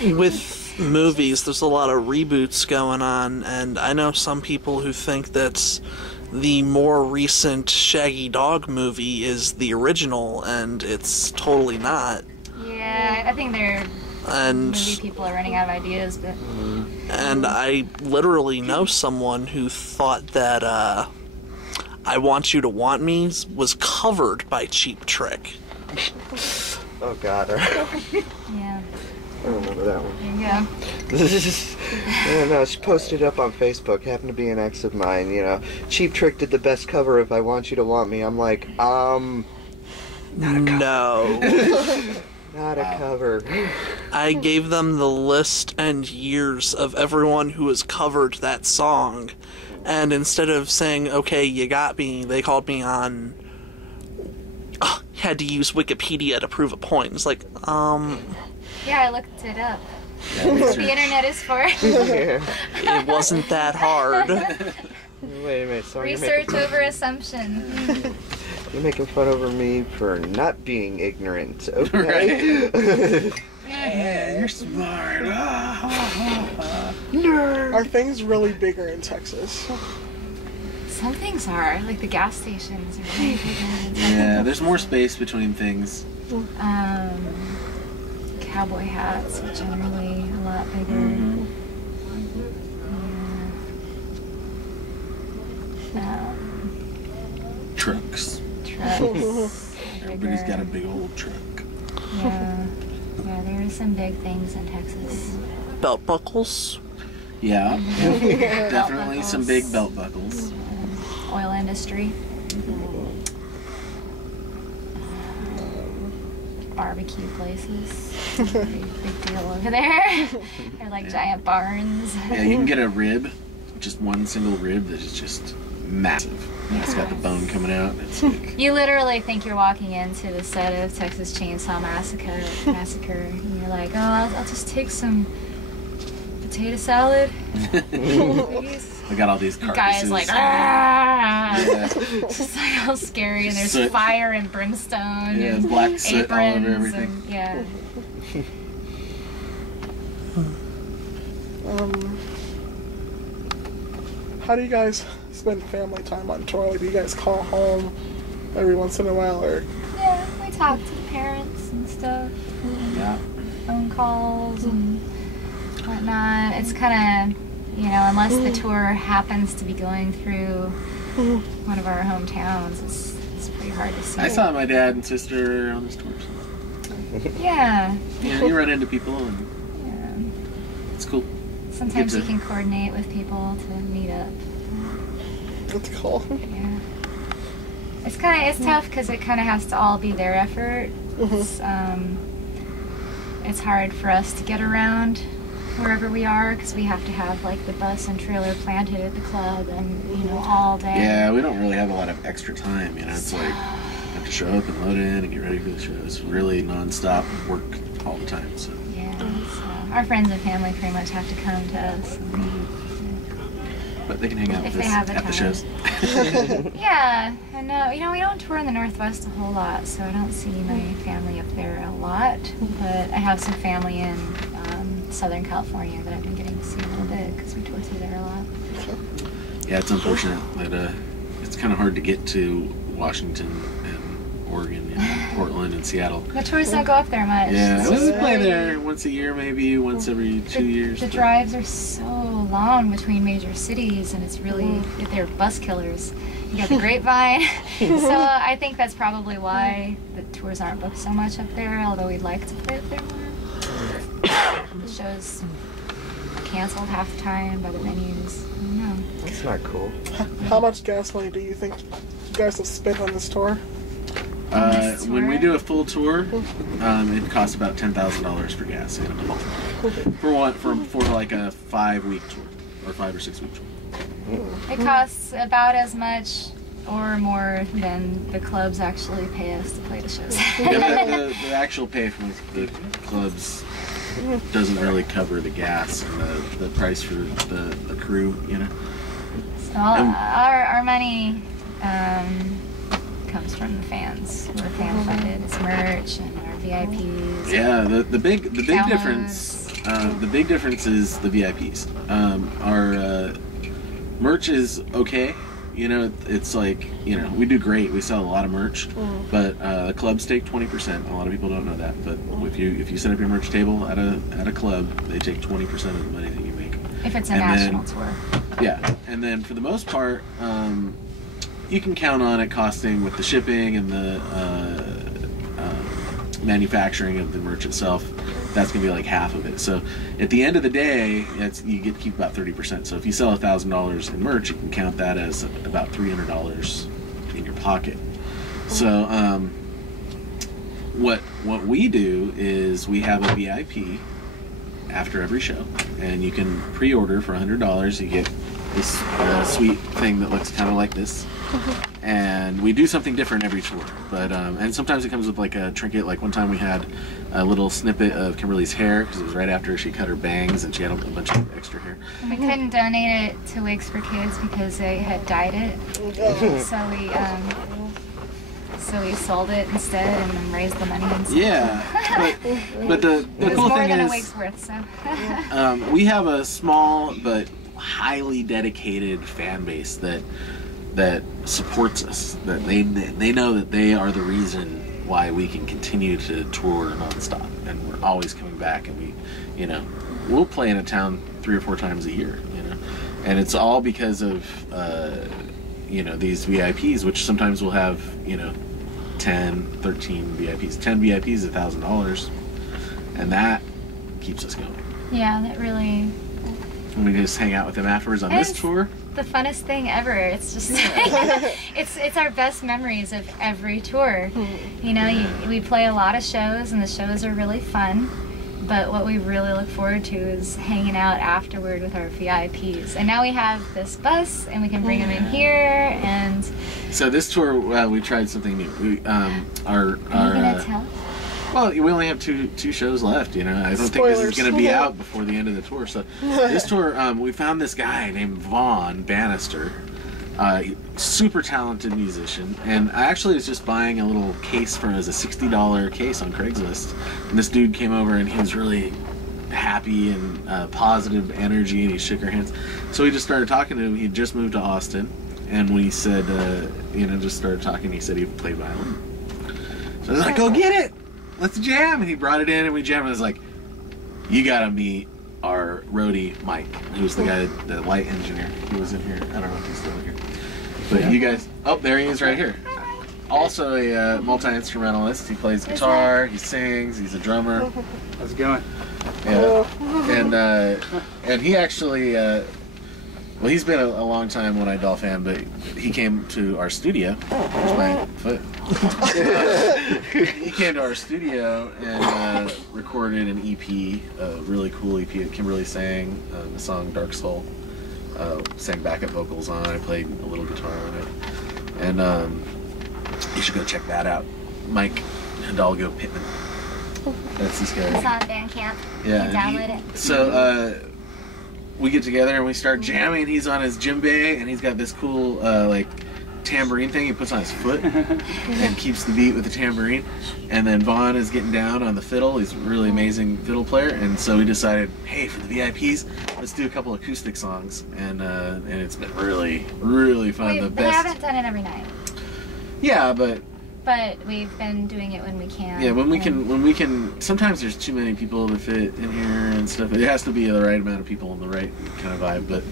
You know? With movies, there's a lot of reboots going on, and I know some people who think that the more recent Shaggy Dog movie is the original, and it's totally not. Yeah, I think movie people are running out of ideas, but... And I literally know someone who thought that I Want You to Want Me was covered by Cheap Trick. Oh God. Yeah. I remember that one. There you go. No, she posted up on Facebook. Happened to be an ex of mine. You know, Cheap Trick did the best cover of "I Want You to Want Me." I'm like, not a cover. No. Not a cover. I gave them the list and years of everyone who has covered that song, and instead of saying, okay, you got me, they called me on... had to use Wikipedia to prove a point. It's like, Yeah, I looked it up. That's what the internet is for. It wasn't that hard. Wait a minute. So Research over assumption. You're making fun over me for not being ignorant, okay? Yeah, you're smart. Nerd. Are things really bigger in Texas? Some things are, like the gas stations are really big. Yeah, there's more space between things. Cowboy hats are generally a lot bigger. Yeah. Trucks. Trucks. Everybody's got a big old truck. Yeah. Yeah, there are some big things in Texas. Belt buckles. Yeah, definitely buckles. some big belt buckles. Oil industry. Barbecue places. Big deal over there. They're like giant barns. Yeah, you can get a rib, just one single rib that is just massive. And it's got the bone coming out. It's like, You literally think you're walking into the set of Texas Chainsaw Massacre, and you're like, oh, I'll just take some potato salad, please. I got all these carcasses. Guy's like, ah! Yeah. It's just like all scary, and there's Soot. fire and brimstone Yeah, and black soot all aprons over everything. and yeah. How do you guys spend family time on tour? Like, do you guys call home every once in a while, or? Yeah, we talk to the parents and stuff. And Yeah. phone calls and whatnot. It's kind of, unless the tour happens to be going through one of our hometowns, it's pretty hard to see. I saw my dad and sister on this tour. Yeah. Yeah, you run into people and Yeah. it's cool. Sometimes Good you to- can coordinate with people to meet up. That's cool. Yeah. It's tough because it kind of has to all be their effort. It's hard for us to get around wherever we are because we have to have like the bus and trailer planted at the club and all day. Yeah, we don't really have a lot of extra time, It's like, you have to show up and load in and get ready for the show. It's really non-stop work all the time, so. Yeah. So our friends and family pretty much have to come to us. But they can hang out If with they us have the at the time. shows. Yeah, and we don't tour in the Northwest a whole lot, so I don't see my family up there a lot. But I have some family in Southern California that I've been getting to see a little bit because we tour through there a lot. Yeah, it's unfortunate that it's kind of hard to get to Washington and Oregon and Portland and Seattle. The tours don't go up there much. Yeah, It's we just play really- there once a year, maybe once every 2 years. The but- drives are so alone between major cities, and it's really, they're bus killers. You got the Grapevine. So I think that's probably why the tours aren't booked so much up there, although we'd like to play up there more. The shows canceled half the time by the venues. I don't know. That's not cool. How much gas money do you think you guys have spent on this tour? When we do a full tour, it costs about $10,000 for gas for like a 5-week tour or 5 or 6 week tour. It costs about as much or more than the clubs actually pay us to play the shows. Yeah, the actual pay from the clubs doesn't really cover the gas and the price for the crew, you know. So our money comes from the fans. We're fan funded. It's merch and our VIPs. Yeah, the big difference. The big difference is the VIPs. Our merch is okay. You know, it's like, you know, we do great. We sell a lot of merch, but the clubs take 20%. A lot of people don't know that, but if you set up your merch table at a club, they take 20% of the money that you make. If it's a national tour. Yeah, and then for the most part, you can count on it costing with the shipping and the manufacturing of the merch itself. That's gonna be like half of it. So at the end of the day, you get to keep about 30%. So if you sell $1,000 in merch, you can count that as about $300 in your pocket. So what we do is we have a VIP after every show, and you can pre-order for $100. You get this sweet thing that looks kind of like this. And we do something different every tour, but and sometimes it comes with like a trinket. Like one time we had a little snippet of Kimberly's hair because it was right after she cut her bangs and she had a bunch of extra hair. We couldn't donate it to Wigs for Kids because they had dyed it, so we sold it instead and then raised the money instead. Yeah, but the cool more thing than is a wig's worth. So we have a small but highly dedicated fan base that supports us. That they know that they are the reason why we can continue to tour nonstop, and we're always coming back. And we'll play in a town 3 or 4 times a year, and it's all because of these VIPs, which sometimes we'll have 10, 13 VIPs. 10 VIPs is $1,000, and that keeps us going. Yeah, that really. And we just hang out with them afterwards on this tour. The funnest thing ever. It's just it's our best memories of every tour. We play a lot of shows, and the shows are really fun. But what we really look forward to is hanging out afterward with our VIPs. And now we have this bus, and we can bring them in here. And so this tour, we tried something new. We are you gonna tell? Well, we only have two shows left, I don't think this is going to be out before the end of the tour. So this tour, we found this guy named Vaughn Bannister, super talented musician, and I actually was just buying a little case for him as a $60 case on Craigslist, and this dude came over and he was really happy and positive energy, and he shook our hands. So we just started talking to him. He just moved to Austin, and when he said, just started talking, he said he played violin. So I was like, go get it! Let's jam! And he brought it in and we jammed. And I was like, you gotta meet our roadie, Mike, who's the guy, the light engineer. He was in here. I don't know if he's still in here. But you guys, there he is right here. Also a multi-instrumentalist. He plays guitar, he sings, he's a drummer. How's it going? Yeah. And he actually, he's been a long time One Eyed Doll fan, but he came to our studio. There's my foot. He came to our studio and recorded an EP, a really cool EP that Kimberly sang, the song Dark Soul. Sang backup vocals on. I played a little guitar on it. And you should go check that out. Mike Hidalgo Pittman. That's this guy. It's on Bandcamp. Yeah. You can download it. So we get together and we start jamming. He's on his djembe and he's got this cool tambourine thing he puts on his foot and keeps the beat with the tambourine. And then Vaughn is getting down on the fiddle. He's a really amazing fiddle player. And so we decided, hey, for the VIPs, let's do a couple acoustic songs. And it's been really, really fun. We haven't done it every night. Yeah, but But we've been doing it when we can. Yeah, when we can. Sometimes there's too many people to fit in here and stuff. It has to be the right amount of people and the right kind of vibe. But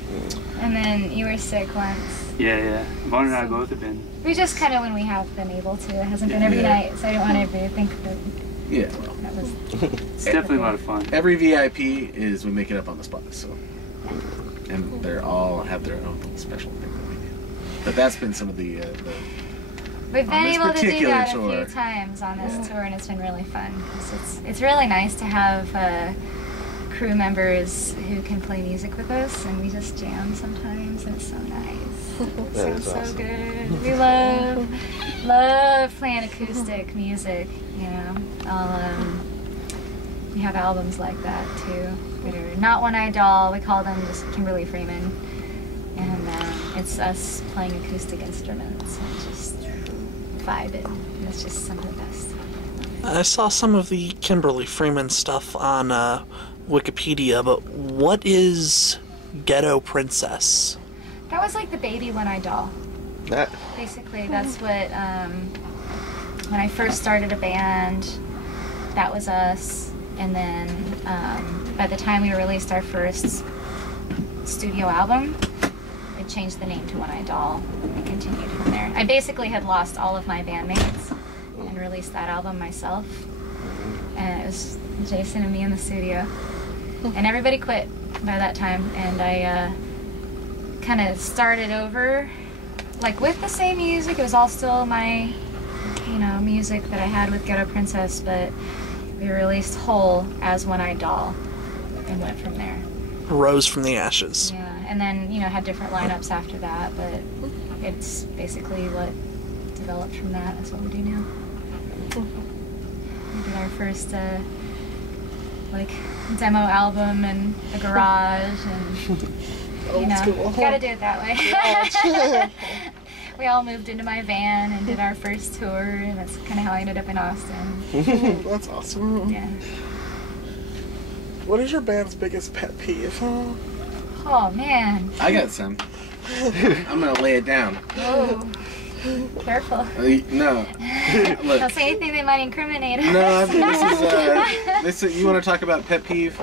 And then you were sick once. Yeah. Vaughn and I both have been. We just kind of when we have been able to. It hasn't been every Yeah. night, so I didn't want everybody to think that yeah, well, that was. It's definitely a lot of fun. every VIP is we make it up on the spot. So, and they're all have their own little special thing that we do. But that's been some of the We've been on this able to do particular that a tour. few times on this tour, and it's been really fun. 'Cause it's really nice to have crew members who can play music with us, and we just jam sometimes, and it's so nice. It That sounds is so awesome. good. We love playing acoustic music. You know, we have albums like that too. That are not One-Eyed Doll. We call them just Kimberly Freeman, and it's us playing acoustic instruments and just vibing. And it's just some of the best. I saw some of the Kimberly Freeman stuff on Wikipedia, but what is Ghetto Princess? That was like the baby One-Eyed Doll. That Basically, that's what, when I first started a band, that was us. And then by the time we released our first studio album, it changed the name to One-Eyed Doll and continued from there. I basically had lost all of my bandmates and released that album myself. And it was Jason and me in the studio. And everybody quit by that time. And I kind of started over, like with the same music. It was all still my, music that I had with Ghetto Princess, but we released Whole as One-Eyed Doll and went from there. Rose from the Ashes. Yeah, and then, had different lineups after that, but it's basically what developed from that. That's what we do now. We did our first, demo album in a garage, and, Old school. gotta do it that way. We all moved into my van and did our first tour, and that's kind of how I ended up in Austin. That's awesome. Yeah. What is your band's biggest pet peeve? Oh, man. I got some. I'm gonna lay it down. Whoa. Careful. No, look. Don't say anything that might incriminate us. No, this is you want to talk about pet peeve?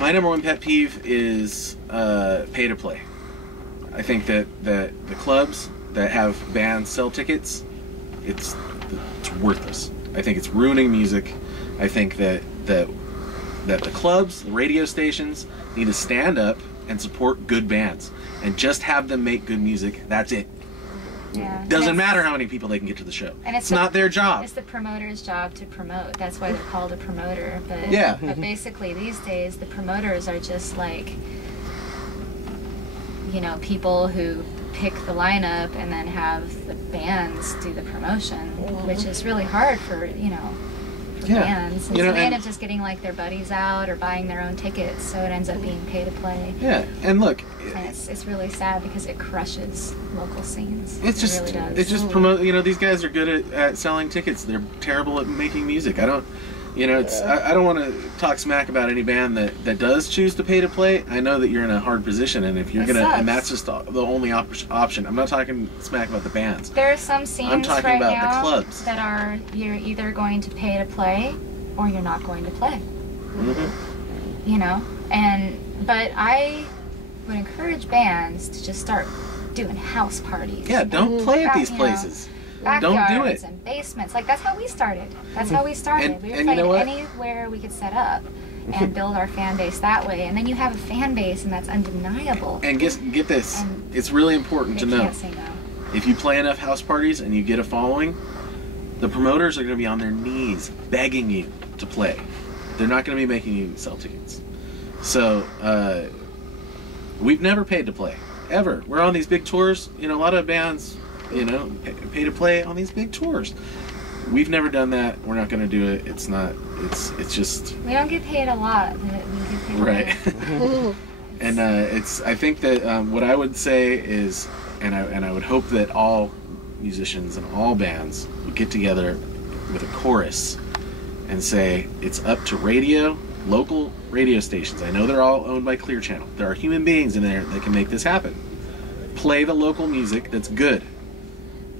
My number one pet peeve is pay to play. I think that the clubs that have bands sell tickets, it's worthless. I think it's ruining music. I think that the clubs, the radio stations need to stand up and support good bands and just have them make good music. That's it. Yeah. Doesn't matter how many people they can get to the show. And it's not their job. It's the promoter's job to promote. That's why they're called a promoter. But, Yeah. But basically these days, the promoters are just like, people who pick the lineup and then have the bands do the promotion, which is really hard for, for bands. And so they end up just getting like their buddies out or buying their own tickets, so it ends up being pay to play. Yeah, and look, And it's really sad because it crushes local scenes. It's just, really does. it's just promote. These guys are good at selling tickets. They're terrible at making music. I don't, it's. I don't want to talk smack about any band that does choose to pay to play. I know that you're in a hard position, and if you're It gonna, sucks. and that's just the only option. I'm not talking smack about the bands. There are some scenes I'm talking right about now the clubs. that you're either going to pay to play or you're not going to play. But I would encourage bands to just start doing house parties. Yeah, don't play at these You know, places. Don't do Backyards it. and basements. Like, that's how we started. That's how we started. And- We were and you know playing what? anywhere we could set up and build our fan base that way. And then you have a fan base, and that's undeniable. And get this. And It's really important They to know. can't say no. If you play enough house parties and you get a following, the promoters are going to be on their knees begging you to play. They're not going to be making you sell tickets. So, we've never paid to play. Ever. We're on these big tours. A lot of bands, pay to play on these big tours. We've never done that. We're not going to do it. It's just... We don't get paid a lot, but we get paid Right. a lot. And I think that what I would say is, and I would hope that all musicians and all bands would get together with a chorus and say it's up to local radio stations. I know they're all owned by Clear Channel. There are human beings in there that can make this happen. Play the local music that's good.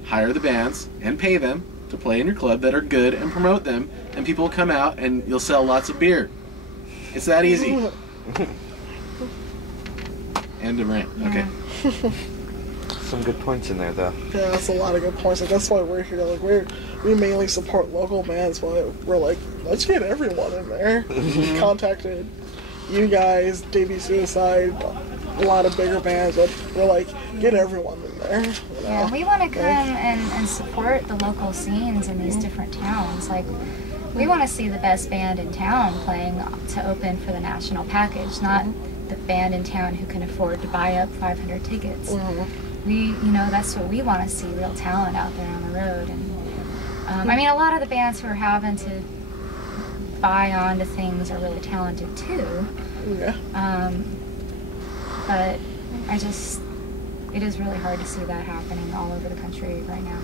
hire the bands and pay them to play in your club that are good and promote them, and people will come out and you'll sell lots of beer. It's that easy. End of rant. Okay. Some good points in there, though. Yeah, that's a lot of good points. Like, that's why we're here. Like, we mainly support local bands, but we're like, let's get everyone in there. We contacted you guys, DB Suicide, a lot of bigger bands, but we're like, get everyone in there. You know? Yeah, we want to come and support the local scenes in these different towns. Like, we want to see the best band in town playing to open for the national package, not the band in town who can afford to buy up 500 tickets. That's what we want to see, real talent out there on the road. And I mean, a lot of the bands who are having to buy on to things are really talented too. Yeah. But it is really hard to see that happening all over the country right now.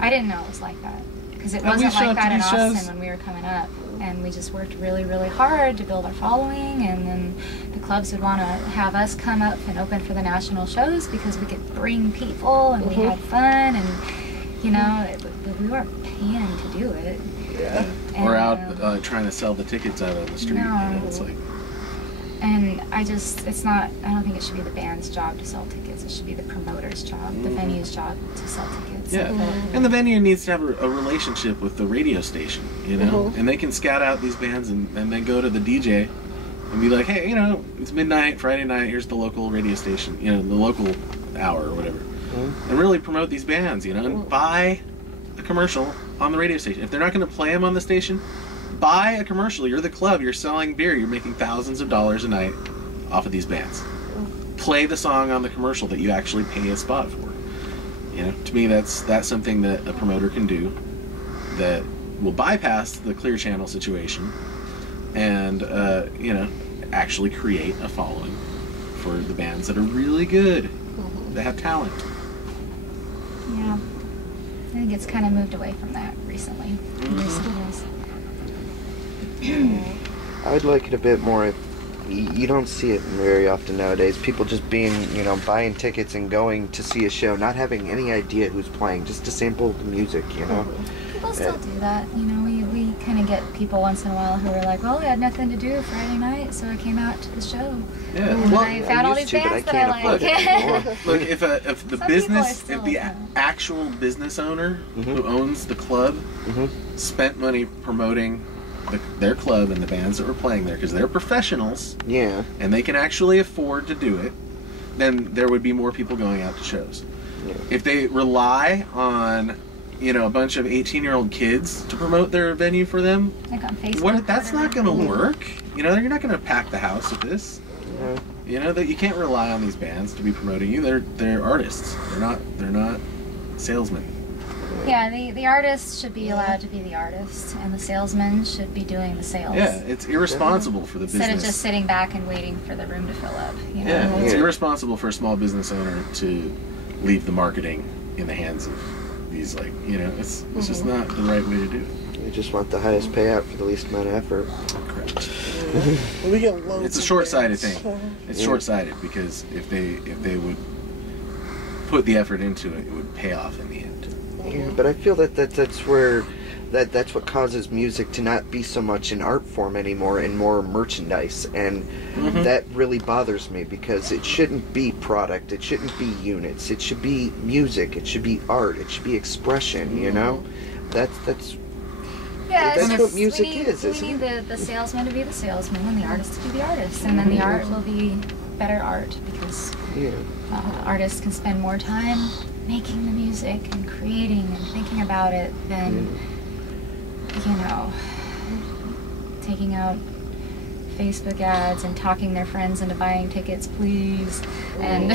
I didn't know it was like that, because it wasn't like that in Austin when we were coming up. And we just worked really, really hard to build our following, and then the clubs would want to have us come up and open for the national shows because we could bring people and we had fun, and we weren't paying to do it. Yeah. And, We're out trying to sell the tickets out on the street. No. It's like, and I don't think it should be the band's job to sell tickets. It should be the promoter's job, the venue's job to sell tickets. yeah. And the venue needs to have a relationship with the radio station, and they can scout out these bands and then go to the DJ and be like, hey, it's midnight, Friday night, here's the local radio station, the local hour or whatever. And really promote these bands, and buy a commercial on the radio station. If they're not going to play them on the station, buy a commercial. You're the club, you're selling beer, you're making thousands of dollars a night off of these bands. Play the song on the commercial that you actually pay a spot for. To me, that's something that a promoter can do that will bypass the Clear Channel situation and actually create a following for the bands that are really good, that have talent. Yeah. I think it's kind of moved away from that recently. I would like it a bit more if you don't see it very often nowadays. People just being, buying tickets and going to see a show, not having any idea who's playing, just to sample the music, People still do that. We kind of get people once in a while who are like, well, I had nothing to do Friday night, so I came out to the show. Yeah. And I found all these bands that I like. Look, if the Some business, people are if the still actual business owner who owns the club spent money promoting their club and the bands that were playing there, because they're professionals, and they can actually afford to do it, then there would be more people going out to shows. Yeah. If they rely on a bunch of 18-year-old kids to promote their venue for them, Like on Facebook. that's not going to work. You're not going to pack the house with this. That you can't rely on these bands to be promoting you. They're artists. They're not salesmen. Yeah, the artist should be allowed to be the artist, and the salesman should be doing the sales. Yeah, it's irresponsible for the business. Instead of just sitting back and waiting for the room to fill up. Yeah, it's irresponsible for a small business owner to leave the marketing in the hands of these, it's just not the right way to do it. You just want the highest payout for the least amount of effort. Correct. We get loads. It's a of short-sighted bands. thing. It's short-sighted because if they would put the effort into it, it would pay off in the end. Yeah, but I feel that's where that's what causes music to not be so much an art form anymore and more merchandise, and that really bothers me because it shouldn't be product, it shouldn't be units, it should be music, it should be art, it should be expression. That's Yeah, That's what music is, We isn't need the salesman to be the salesman and the artist to be the artist, and then the art will be better art because artists can spend more time making the music and creating and thinking about it than taking out Facebook ads and talking their friends into buying tickets, please. And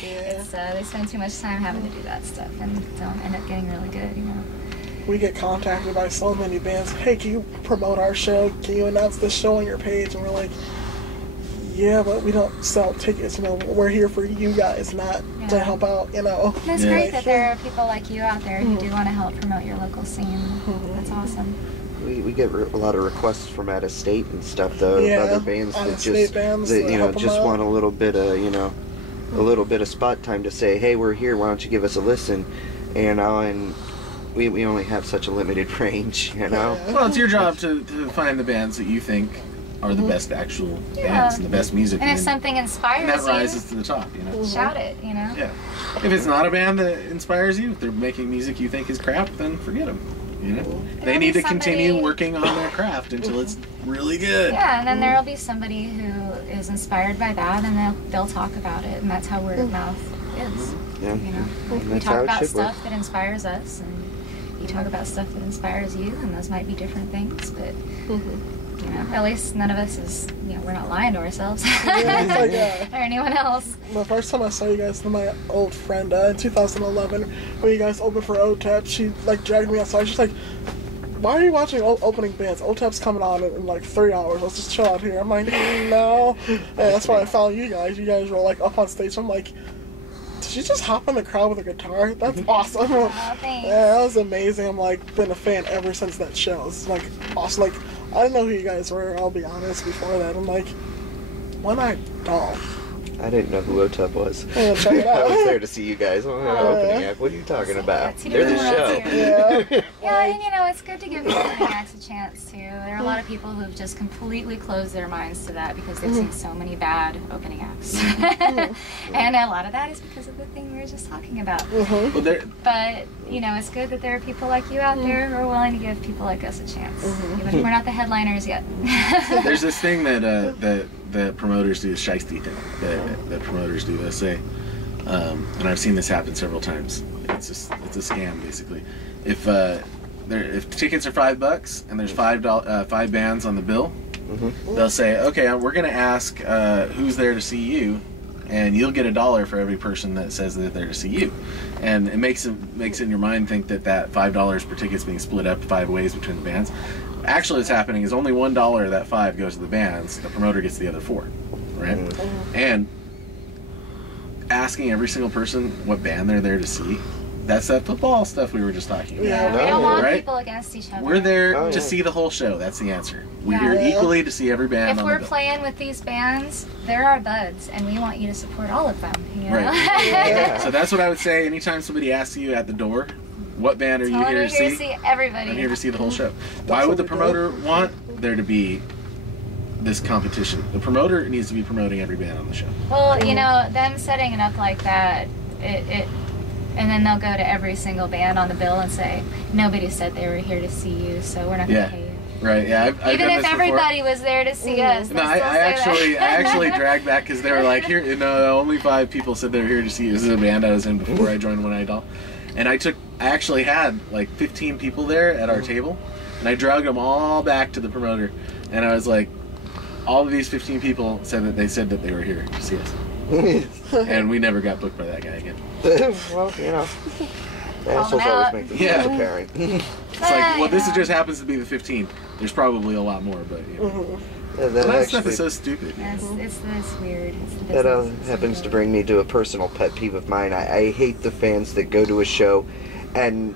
they spend too much time having to do that stuff and don't end up getting really good. We get contacted by so many bands. Hey, can you promote our show? Can you announce this show on your page? And we're like, yeah, but we don't sell tickets. We're here for you guys, not to help out. And it's great that there are people like you out there who do want to help promote your local scene. That's awesome. We get a lot of requests from out of state and stuff, though. Yeah, other bands that out-of-state bands that, that help just them want a little bit of a little bit of spot time to say, hey, we're here, why don't you give us a listen? You know, and we only have such a limited range, you know? Well, it's your job to find the bands that you think are the best actual bands and the best music. And if something inspires that rises you, to the top, you know? shout it, you know? Yeah. If it's not a band that inspires you, if they're making music you think is crap, then forget them. You know? They need to continue working on their craft until it's really good. Yeah, and then there'll be somebody who is inspired by that, and they'll talk about it, and that's how word of mouth is. Yeah. You know, like we talk about stuff that inspires us, and you talk about stuff that inspires you, and those might be different things, but you know, at least none of us is, you know, we're not lying to ourselves or anyone else. The first time I saw you guys, my old friend in 2011, when you guys opened for OTEP, she like dragged me outside. She's like, "Why are you watching opening bands? OTEP's coming on in like 3 hours. Let's just chill out here." I'm like, no. And that's why I found you guys. You guys were like up on stage. I'm like, did she just hop in the crowd with a guitar? That's awesome. Oh, thanks. Yeah, that was amazing. I'm like been a fan ever since that show. It's like awesome. Like I didn't know who you guys were. I'll be honest. Before that, I'm like, One-Eyed Doll. I didn't know who OTUB was. Yeah, check it out. I was there to see you guys on an opening act. What are you talking about? That's who They're the you show. want to. Yeah. Yeah, and you know, it's good to give opening acts a chance too. There are a lot of people who've just completely closed their minds to that because they've seen so many bad opening acts. And a lot of that is because of the thing we were just talking about. Well, But, you know, it's good that there are people like you out there who are willing to give people like us a chance. Even if we're not the headliners yet. there's this thing that the promoters do, this shiesty thing that promoters do. They say, and I've seen this happen several times. It's a scam basically. If tickets are $5 and there's five bands on the bill, they'll say, okay, we're gonna ask who's there to see you, and you'll get $1 for every person that says that they're there to see you, and it makes it in your mind think that $5 per ticket is being split up 5 ways between the bands. Actually, what's happening is only $1 of that 5 goes to the bands. The promoter gets the other 4, right? And asking every single person what band they're there to see, that's that football stuff we were just talking about. Yeah, we don't want right? people against each other. We're there to see the whole show. That's the answer. We're here equally to see every band If on we're the bill. playing with these bands, they're our buds, and we want you to support all of them. You know? Right. So that's what I would say anytime somebody asks you at the door, what band are you here to see? Here to see everybody. I'm here to see the whole show. Why would the promoter want there to be this competition? The promoter needs to be promoting every band on the show. Well, you know, them setting it up like that, and then they'll go to every single band on the bill and say, nobody said they were here to see you, so we're not going to pay you. Right, yeah. I've Even done if this everybody was there to see us. No, I actually dragged back because they were like, here, only 5 people said they were here to see you. This is a band I was in before I joined One-Eyed Doll. And I actually had like 15 people there at our table, and I dragged them all back to the promoter, and I was like, all of these 15 people said that they were here to see us. And we never got booked by that guy again. Well, you know, assholes always make themselves apparent. It's like, well, this just happens to be the 15. There's probably a lot more, but you know. That stuff is so stupid. It's weird. It's the That business. happens to bring me to a personal pet peeve of mine. I hate the fans that go to a show and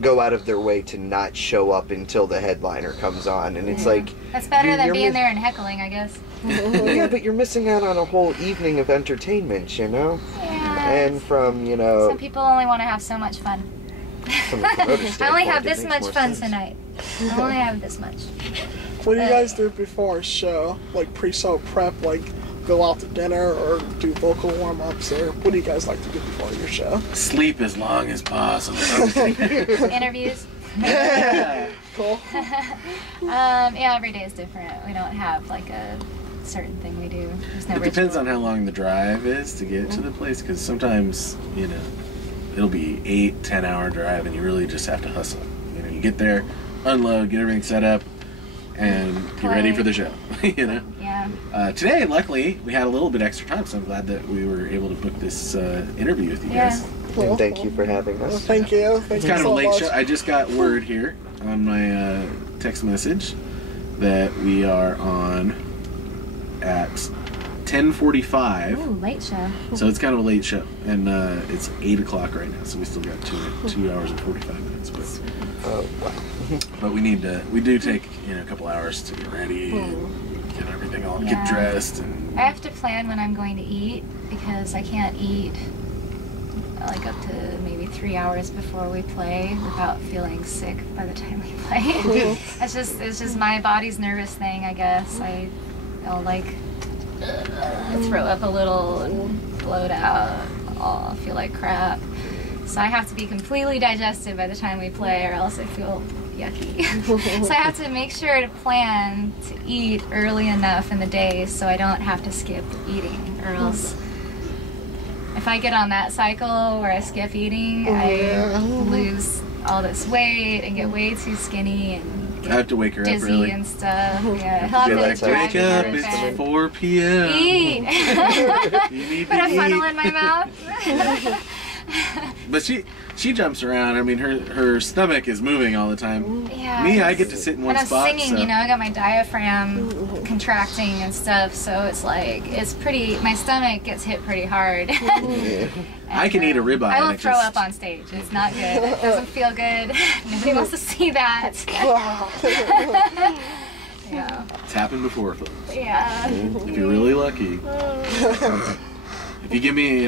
go out of their way to not show up until the headliner comes on, and it's like that's better than being there and heckling, I guess. Yeah, but you're missing out on a whole evening of entertainment, you know. Yeah. And from some people only want to have so much fun. From the promoter's I only standpoint, have it this makes much more fun sense. tonight. I only have this much. What do you guys do before a show? Like pre-show prep, like go out to dinner or do vocal warm-ups, or what do you guys like to do before your show? Sleep as long as possible. Interviews. Yeah. Cool. Yeah, every day is different. We don't have like a certain thing we do. There's no It depends ritual. on how long the drive is to get to the place, because sometimes, it'll be 8-10 hour drive and you really just have to hustle. You get there, unload, get everything set up, and get ready for the show. Yeah. Today, luckily, we had a little bit extra time, so I'm glad that we were able to book this interview with you guys. Cool. And thank you for having Well, us. thank you. Thank It's you kind of so a late much. show. I just got word here on my text message that we are on at 10:45. Ooh, late show. So it's kind of a late show, and it's 8 o'clock right now. So we still got 2 hours and 45 minutes. Oh, wow. But we do take a couple hours to get ready. And get everything all, Yeah. get dressed. And I have to plan when I'm going to eat because I can't eat like up to maybe 3 hours before we play without feeling sick by the time we play. it's just my body's nervous thing, I guess. I'll like throw up a little and bloat out. I'll feel like crap. So I have to be completely digested by the time we play, or else I feel yucky. So I have to make sure to plan to eat early enough in the day so I don't have to skip eating, or else if I get on that cycle where I skip eating, I lose all this weight and get way too skinny and I have to wake her up dizzy early. and stuff. Yeah, he'll Be have like, to drag wake me up, out of it's bed. 4 p.m. Eat. You need Put to a funnel eat. in my mouth. But she jumps around. I mean, her stomach is moving all the time. Yeah. Me, I get to sit in one and I'm spot. singing, so. you know, I got my diaphragm contracting and stuff, so it's like, my stomach gets hit pretty hard. I can eat a ribeye. I and will it throw just- up on stage. It's not good. It doesn't feel good. Nobody wants to see that. Yeah. It's happened before, folks. Yeah. If you're really lucky. If you give me,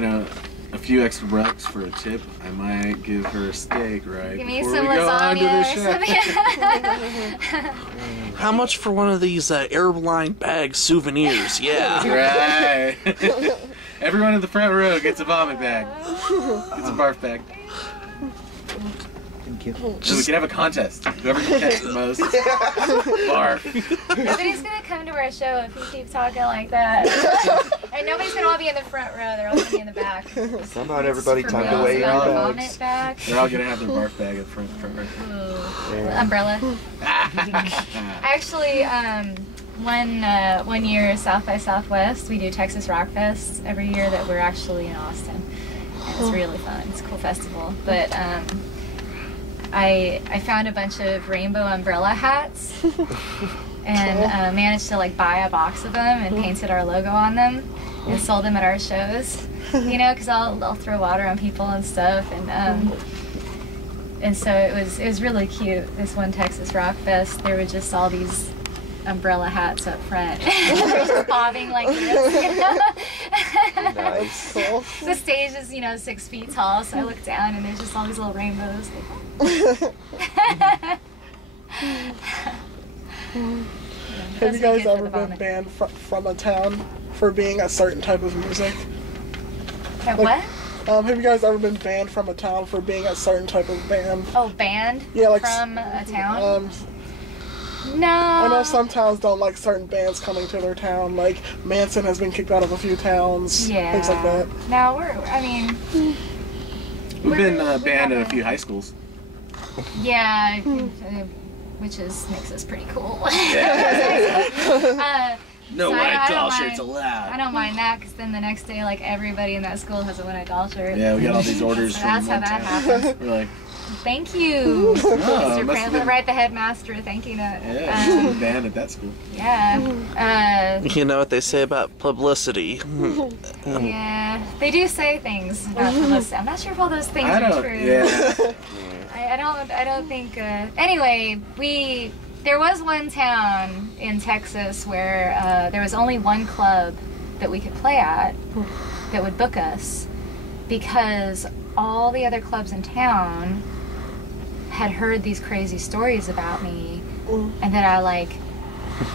a few extra bucks for a tip, I might give her a steak right Give me before some we go on to the lasagna or show. something. How much for one of these airline bag souvenirs? Yeah. Right. Everyone in the front row gets a vomit bag. Gets a barf bag. Thank you. So we can have a contest. Whoever can catch the most. Barf. Nobody's gonna come to our show if you keep talking like that. And nobody's gonna all be in the front row. They're all gonna be in the back. Somehow everybody For tucked real, away in about their vomit bags. bag. They're all gonna have their barf bag in front row. Ooh. Umbrella. Actually, one year South by Southwest, we do Texas Rock Fest every year that we're actually in Austin. And it's really fun. It's a cool festival. But I found a bunch of rainbow umbrella hats and managed to like buy a box of them and painted our logo on them and sold them at our shows. Because I'll throw water on people and stuff, and so it was really cute. This one Texas Rock Fest, there were just all these umbrella hats up front, just bobbing like this. Nice. Cool. The stage is 6 feet tall, so I look down and there's just all these little rainbows. Have you guys ever been banned from a town for being a certain type of music? What? Have you guys ever been banned from a town for being a certain type of band? Oh, banned? Yeah, like from a town? No. I know some towns don't like certain bands coming to their town. Like Manson has been kicked out of a few towns. Yeah. Things like that. No, We've been banned at a few high schools. yeah, which makes us pretty cool. No So white I don't doll mind- shirts allowed. I don't mind that, because then the next day, like, everybody in that school has a one-eyed doll shirt. Yeah, we got all these orders So from that's how one that town. happens. We're like, Thank you. oh, Mr. must have Prancer, been, write the headmaster a thank you note. yeah, must have been banned at that school. Yeah. You know what they say about publicity. Yeah. They do say things about publicity. I'm not sure if all those things I are don't, true. yeah. I don't think. Anyway, there was one town in Texas where there was only one club that we could play at that would book us, because all the other clubs in town had heard these crazy stories about me, and that I like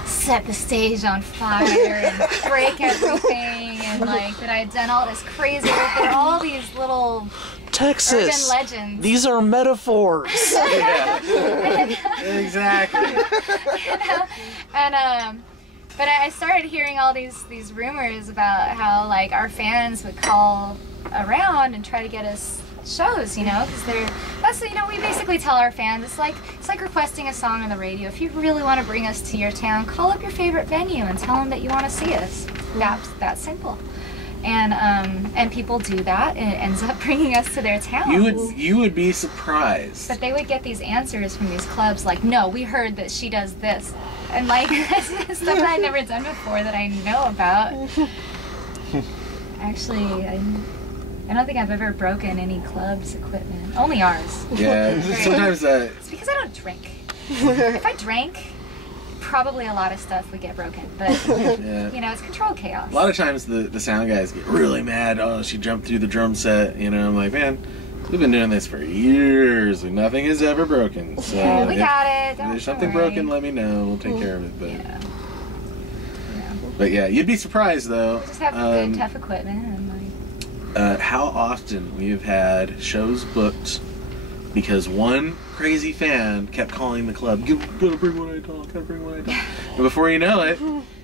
set the stage on fire and break everything, and like that I had done all this crazy work. There are all these little Texas. urban legends. These are metaphors. Yeah. Exactly. And but I started hearing all these rumors about how like our fans would call around and try to get us shows, because we basically tell our fans it's like requesting a song on the radio. If you really want to bring us to your town, call up your favorite venue and tell them that you want to see us. That's simple. And people do that, and it ends up bringing us to their town. You would be surprised. But they would get these answers from these clubs like, no, we heard that she does this. And like, stuff that I'd never done before that I know about. Actually, I don't think I've ever broken any club's equipment. Only ours. Yeah, sometimes It's because I don't drink. If I drank, probably a lot of stuff would get broken, but Yeah. you know, it's controlled chaos. A lot of times the sound guys get really mad. Oh, she jumped through the drum set. You know, I'm like, man, we've been doing this for years and nothing is ever broken. So Yeah, we if got it. there's something worry. broken, let me know. We'll take care of it. But Yeah. but yeah, you'd be surprised though. Just have good, tough equipment and like. How often we've had shows booked because one crazy fan kept calling the club, gotta bring what I talk, gotta bring what I talk. And before you know it,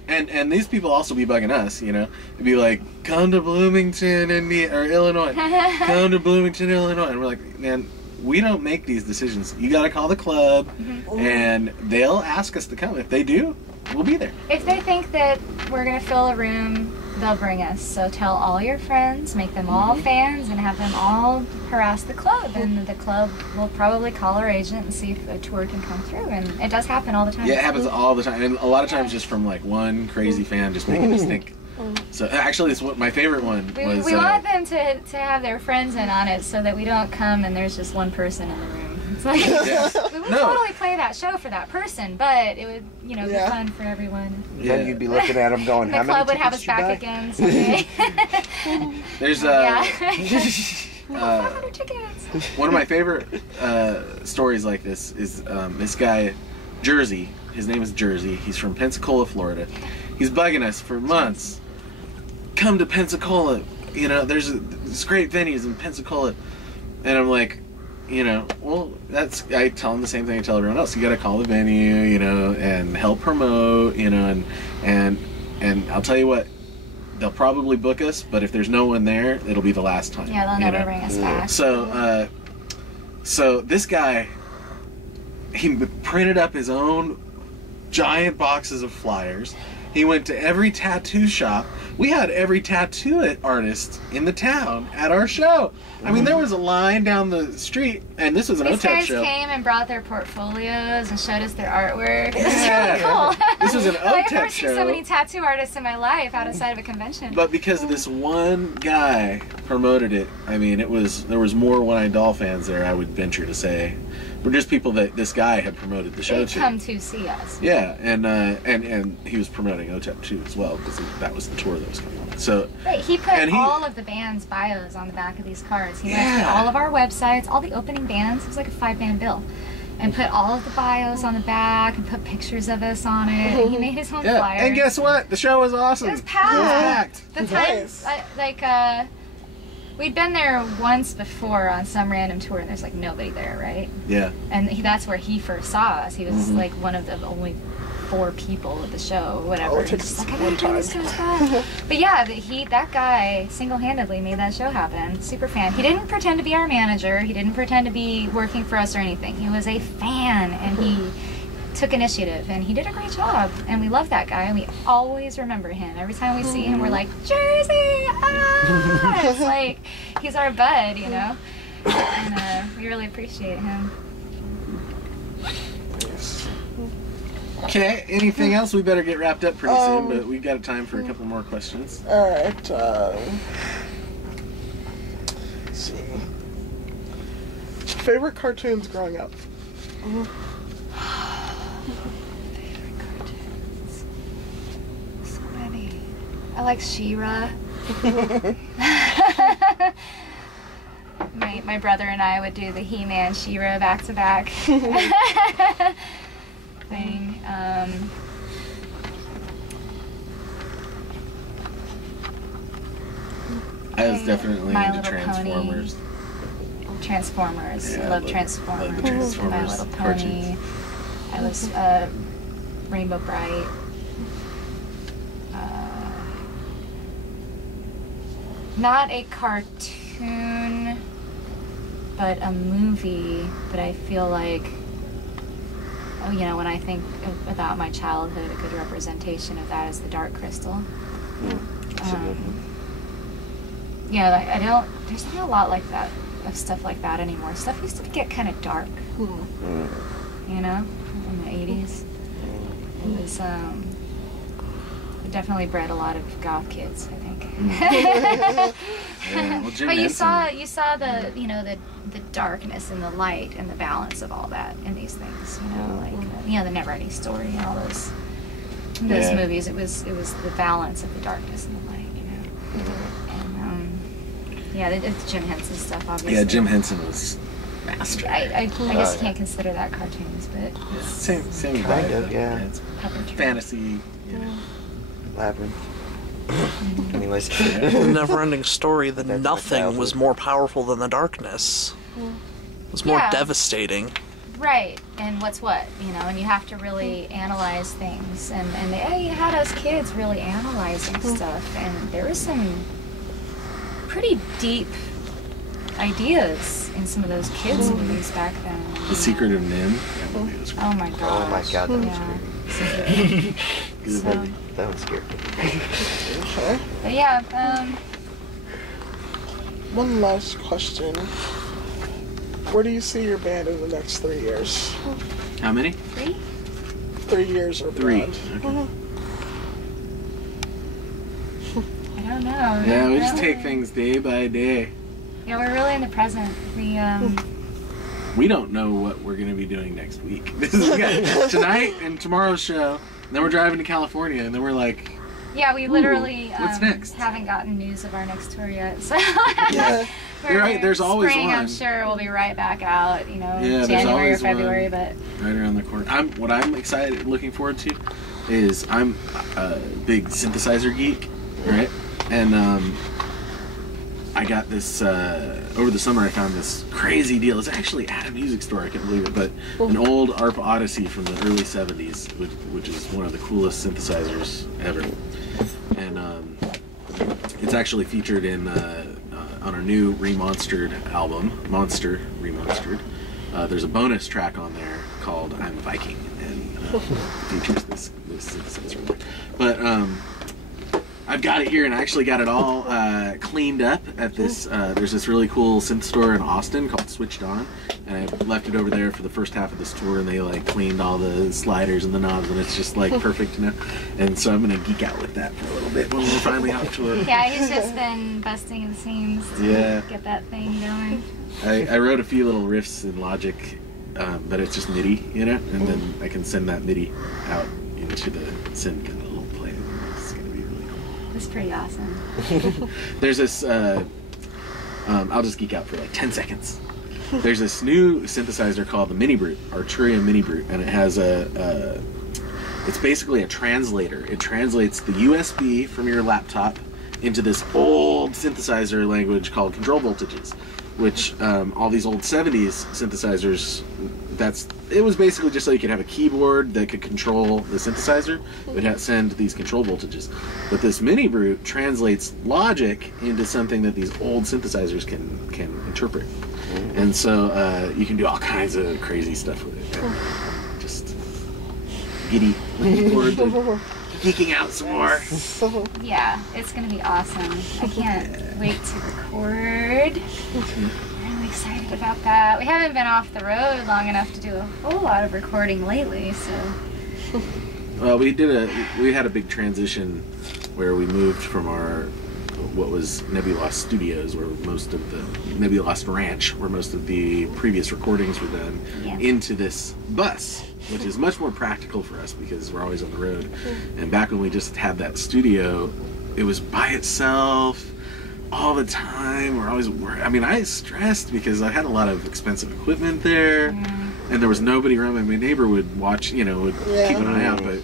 and these people also be bugging us, you know. It'd be like, come to Bloomington, Illinois. Come to Bloomington, Illinois. And we're like, man, we don't make these decisions. You gotta call the club, and they'll ask us to come. If they do, we'll be there. If they think that we're gonna fill a room, they'll bring us. So tell all your friends, make them all fans, and have them all harass the club. And the club will probably call our agent and see if a tour can come through. And it does happen all the time. Yeah, it happens all the time, and a lot of times just from like one crazy fan just making us think. So actually, it's what my favorite one was. We want them to have their friends in on it, so that we don't come and there's just one person in the room. It's like, we would totally play that show for that person, but it would, you know, be fun for everyone. Yeah. Then you'd be looking at them going, The how many club would have us tickets you back buy? again someday. There's Yeah. 500 tickets. one of my favorite stories like this is this guy, Jersey. His name is Jersey. He's from Pensacola, Florida. He's bugging us for months. Come to Pensacola. You know, there's great venues in Pensacola. And I'm like, you know, well, I tell him the same thing I tell everyone else. You got to call the venue, you know, and help promote, you know, and I'll tell you what, they'll probably book us, but if there's no one there, it'll be the last time. Yeah, they'll never bring us back. So this guy, he printed up his own giant boxes of flyers. He went to every tattoo shop. We had every tattoo artist in the town at our show. I mean, there was a line down the street, and this was an These OTEP guys show. came and brought their portfolios and showed us their artwork. It was Yeah. really cool. This was an I've OTEP never seen show. so many tattoo artists in my life outside of a convention. But because this one guy promoted it, I mean, there was more One-Eyed Doll fans there, I would venture to say. We're just people that this guy had promoted the show They to. come to see us. Yeah, and he was promoting OTEP too as well, because that was the tour that was coming on. So Right, he put And he- all of the band's bios on the back of these cards. He went Yeah. to all of our websites, all the opening bands. It was like a 5-band bill. And put all of the bios on the back and put pictures of us on it. And he made his own yeah, flyer. and guess what? The show was awesome. It was packed. packed. The times, we'd been there once before on some random tour, and there's like nobody there, right? Yeah. And that's where he first saw us. He was like one of the only 4 people at the show, whatever. Oh, it And takes just like, I one gotta bring this time. to us back. But yeah, that guy single-handedly made that show happen. Super fan. He didn't pretend to be our manager. He didn't pretend to be working for us or anything. He was a fan, and he took initiative, and he did a great job. And we love that guy, and we always remember him. Every time we see him, we're like, Jersey! Ah! It's like he's our bud, you know? And we really appreciate him. Okay, anything else? We better get wrapped up pretty soon, but we've got time for a couple more questions. Alright, let's see. Favorite cartoons growing up? Favorite cartoons. So many. I like She-Ra. My brother and I would do the He-Man She-Ra back-to-back thing. I was definitely My into Little Transformers. Transformers. Yeah, I love Transformers. love the Transformers My Little Pony. cartoons. I was Rainbow Bright. Not a cartoon, but a movie that I feel like, oh, you know, when I think about my childhood, a good representation of that is The Dark Crystal. Yeah, there's not a lot like that, of stuff like that anymore. Stuff used to get kind of dark, you know, in the 80s. It was, it definitely bred a lot of goth kids, I think. Yeah, well, Jim But you Henson- saw the the darkness and the light and the balance of all that in these things. Like the Never Ending Story and all those Yeah. movies. It was the balance of the darkness and the light. And it's Jim Henson stuff, obviously. Yeah, Jim Henson was master. I guess you can't consider that cartoons, but it's Same Kind vibe, of, though. yeah. It's puppetry. fantasy. Labyrinth. Anyways. The never-ending story, the That's my nothing childhood. was more powerful than the darkness. It was more Yeah. devastating. Right, and what's what, and you have to really analyze things, and you had us kids really analyzing stuff, and there was some pretty deep ideas in some of those kids' movies back then. The Secret of Nim. That movie was great. Oh my gosh. Oh my god, that was Yeah. great. So, That was scary. Okay. but yeah, One last question. Where do you see your band in the next 3 years? How many? 3? 3 years or 3. beyond. Okay. I don't know. Yeah, we just Really- take things day by day. Yeah, we're really in the present. We don't know what we're going to be doing next week. This is tonight and tomorrow's show. And then we're driving to California, and then we're like, Yeah, we literally what's next? haven't gotten news of our next tour yet. So Yeah. You're right, there's always spring, I'm one. sure we'll be right back out, there's January or always February, one. but right around the corner. What I'm excited, looking forward to, is I'm a big synthesizer geek, right? And I got this over the summer. I found this crazy deal. It's actually at a music store. I can't believe it, but an old ARP Odyssey from the early '70s, which is one of the coolest synthesizers ever. And it's actually featured in on our new Remonstered album, Monster Remonstered. There's a bonus track on there called "I'm a Viking," and features this synthesizer. But I've got it here, and I actually got it all cleaned up at this. There's this really cool synth store in Austin called Switched On, and I left it over there for the first half of this tour, and they like cleaned all the sliders and the knobs, and it's just like perfect, And so I'm gonna geek out with that for a little bit when we're finally off tour. yeah, he's just been busting the seams to Yeah. get that thing going. I wrote a few little riffs in Logic, but it's just MIDI, and then I can send that MIDI out into the synth and it'll play. It's gonna be really cool. It's pretty awesome. There's this, I'll just geek out for like 10 seconds. There's this new synthesizer called the Mini Brute, Arturia Mini Brute, and it has it's basically a translator. It translates the USB from your laptop into this old synthesizer language called control voltages, which all these old 70s synthesizers, it was basically just so you could have a keyboard that could control the synthesizer. It would send these control voltages. But this Mini Brute translates logic into something that these old synthesizers can interpret. And so you can do all kinds of crazy stuff with it. And just giddy. Looking forward to geeking out some more. Yeah, it's gonna be awesome. I can't wait to record. I'm really excited about that. We haven't been off the road long enough to do a whole lot of recording lately, so. Well, we had a big transition where we moved from what was Nebulost Studios, where most of the Nebulost Ranch, where most of the previous recordings were done, Yeah. into this bus, which is much more practical for us because we're always on the road. And back when we just had that studio, it was by itself all the time. I stressed because I had a lot of expensive equipment there, and there was nobody around. My neighbor would watch, would keep an eye out, but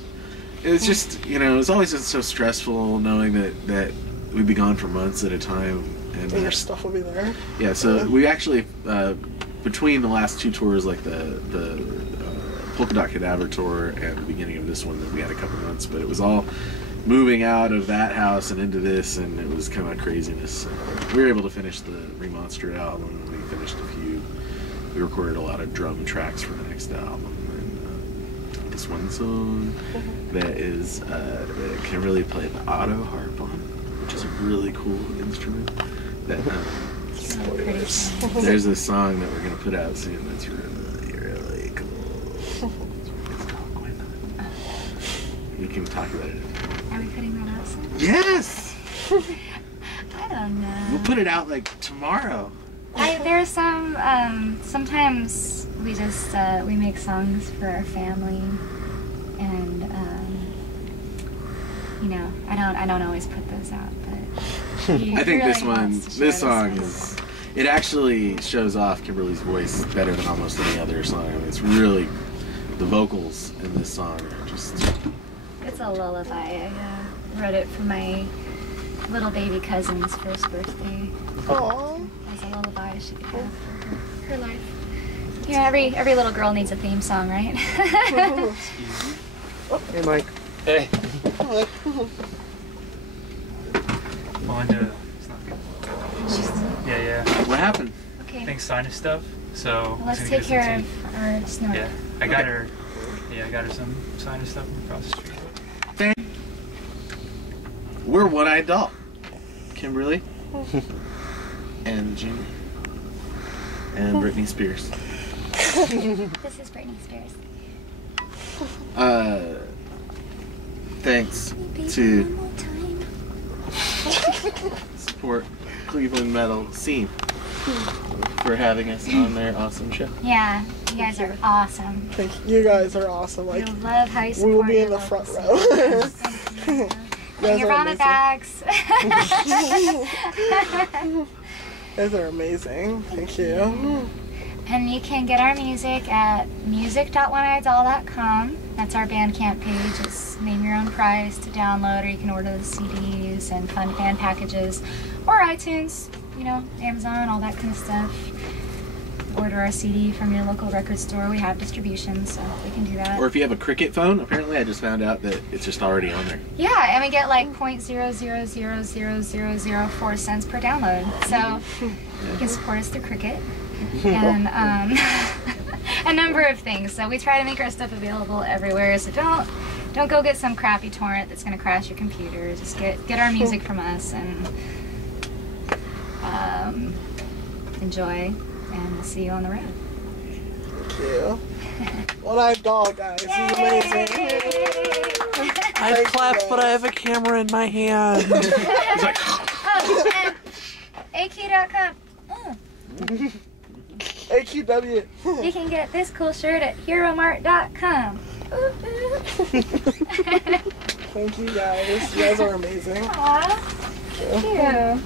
it was just, it was always just so stressful knowing that we'd be gone for months at a time. And And your stuff will be there. yeah, so we actually, between the last two tours, like the Polka Dot Cadaver tour and the beginning of this one, we had a couple months, but it was all moving out of that house and into this, and it was kind of craziness. We were able to finish the Remonstered album. We recorded a lot of drum tracks for the next album, and this one song that can really play the auto harp on, which is a really cool instrument. That there's a song that we're gonna put out soon that's really, really cool. It's called Gwendolyn. You can talk about it. Are we putting that out soon? Yes. I I don't know. We'll put it out like tomorrow. There's some, sometimes we just, we make songs for our family, and, you know, I don't always put those out, but I think this song is, it actually shows off Kimberly's voice better than almost any other song. I mean, it's really, the vocals in this song are just... It's a lullaby. I wrote it for my little baby cousin's first birthday. Aww. As a lullaby she could have for her life. Yeah, every little girl needs a theme song, right? Hey, Mike. Hey. Wanda. It's not good. Yeah. What happened? Okay. Things sinus stuff. So Let's he's take gonna get care us some of our snort. tea. Yeah. I got her. Yeah, I got her some sinus stuff from across the street. We're One-Eyed Doll. Kimberly. And Jimmy. And Britney Spears. This is Britney Spears. Thanks Baby, to one more time. support Cleveland Metal Scene for having us on their awesome show. Yeah, you guys are awesome. Thank you. You guys are awesome. We Like, love how you we support will be your in the local front scene. row. Thank you. You And your guys are vomit amazing. bags. You guys are amazing. Thank you. And you can get our music at music.oneeyedoll.com. That's our Bandcamp page. It's name your own price to download, or you can order the CDs and fun fan packages, or iTunes, you know, Amazon, all that kind of stuff. Order our CD from your local record store. We have distribution, so we can do that. Or if you have a Cricket phone, apparently I just found out that it's just already on there. Yeah, and we get like 0.0000004 cents per download. So you can support us through Cricket. And a number of things. So we try to make our stuff available everywhere. So don't go get some crappy torrent that's gonna crash your computer. Just get our music from us and enjoy. And we'll see you on the road. Thank you. One-Eyed Doll, guys. This is amazing. I clapped, but I have a camera in my hand. It's like, Oh, and AQ.com. AQW. You can get this cool shirt at HeroMart.com. Thank you, guys. You guys are amazing. Aw, thank you.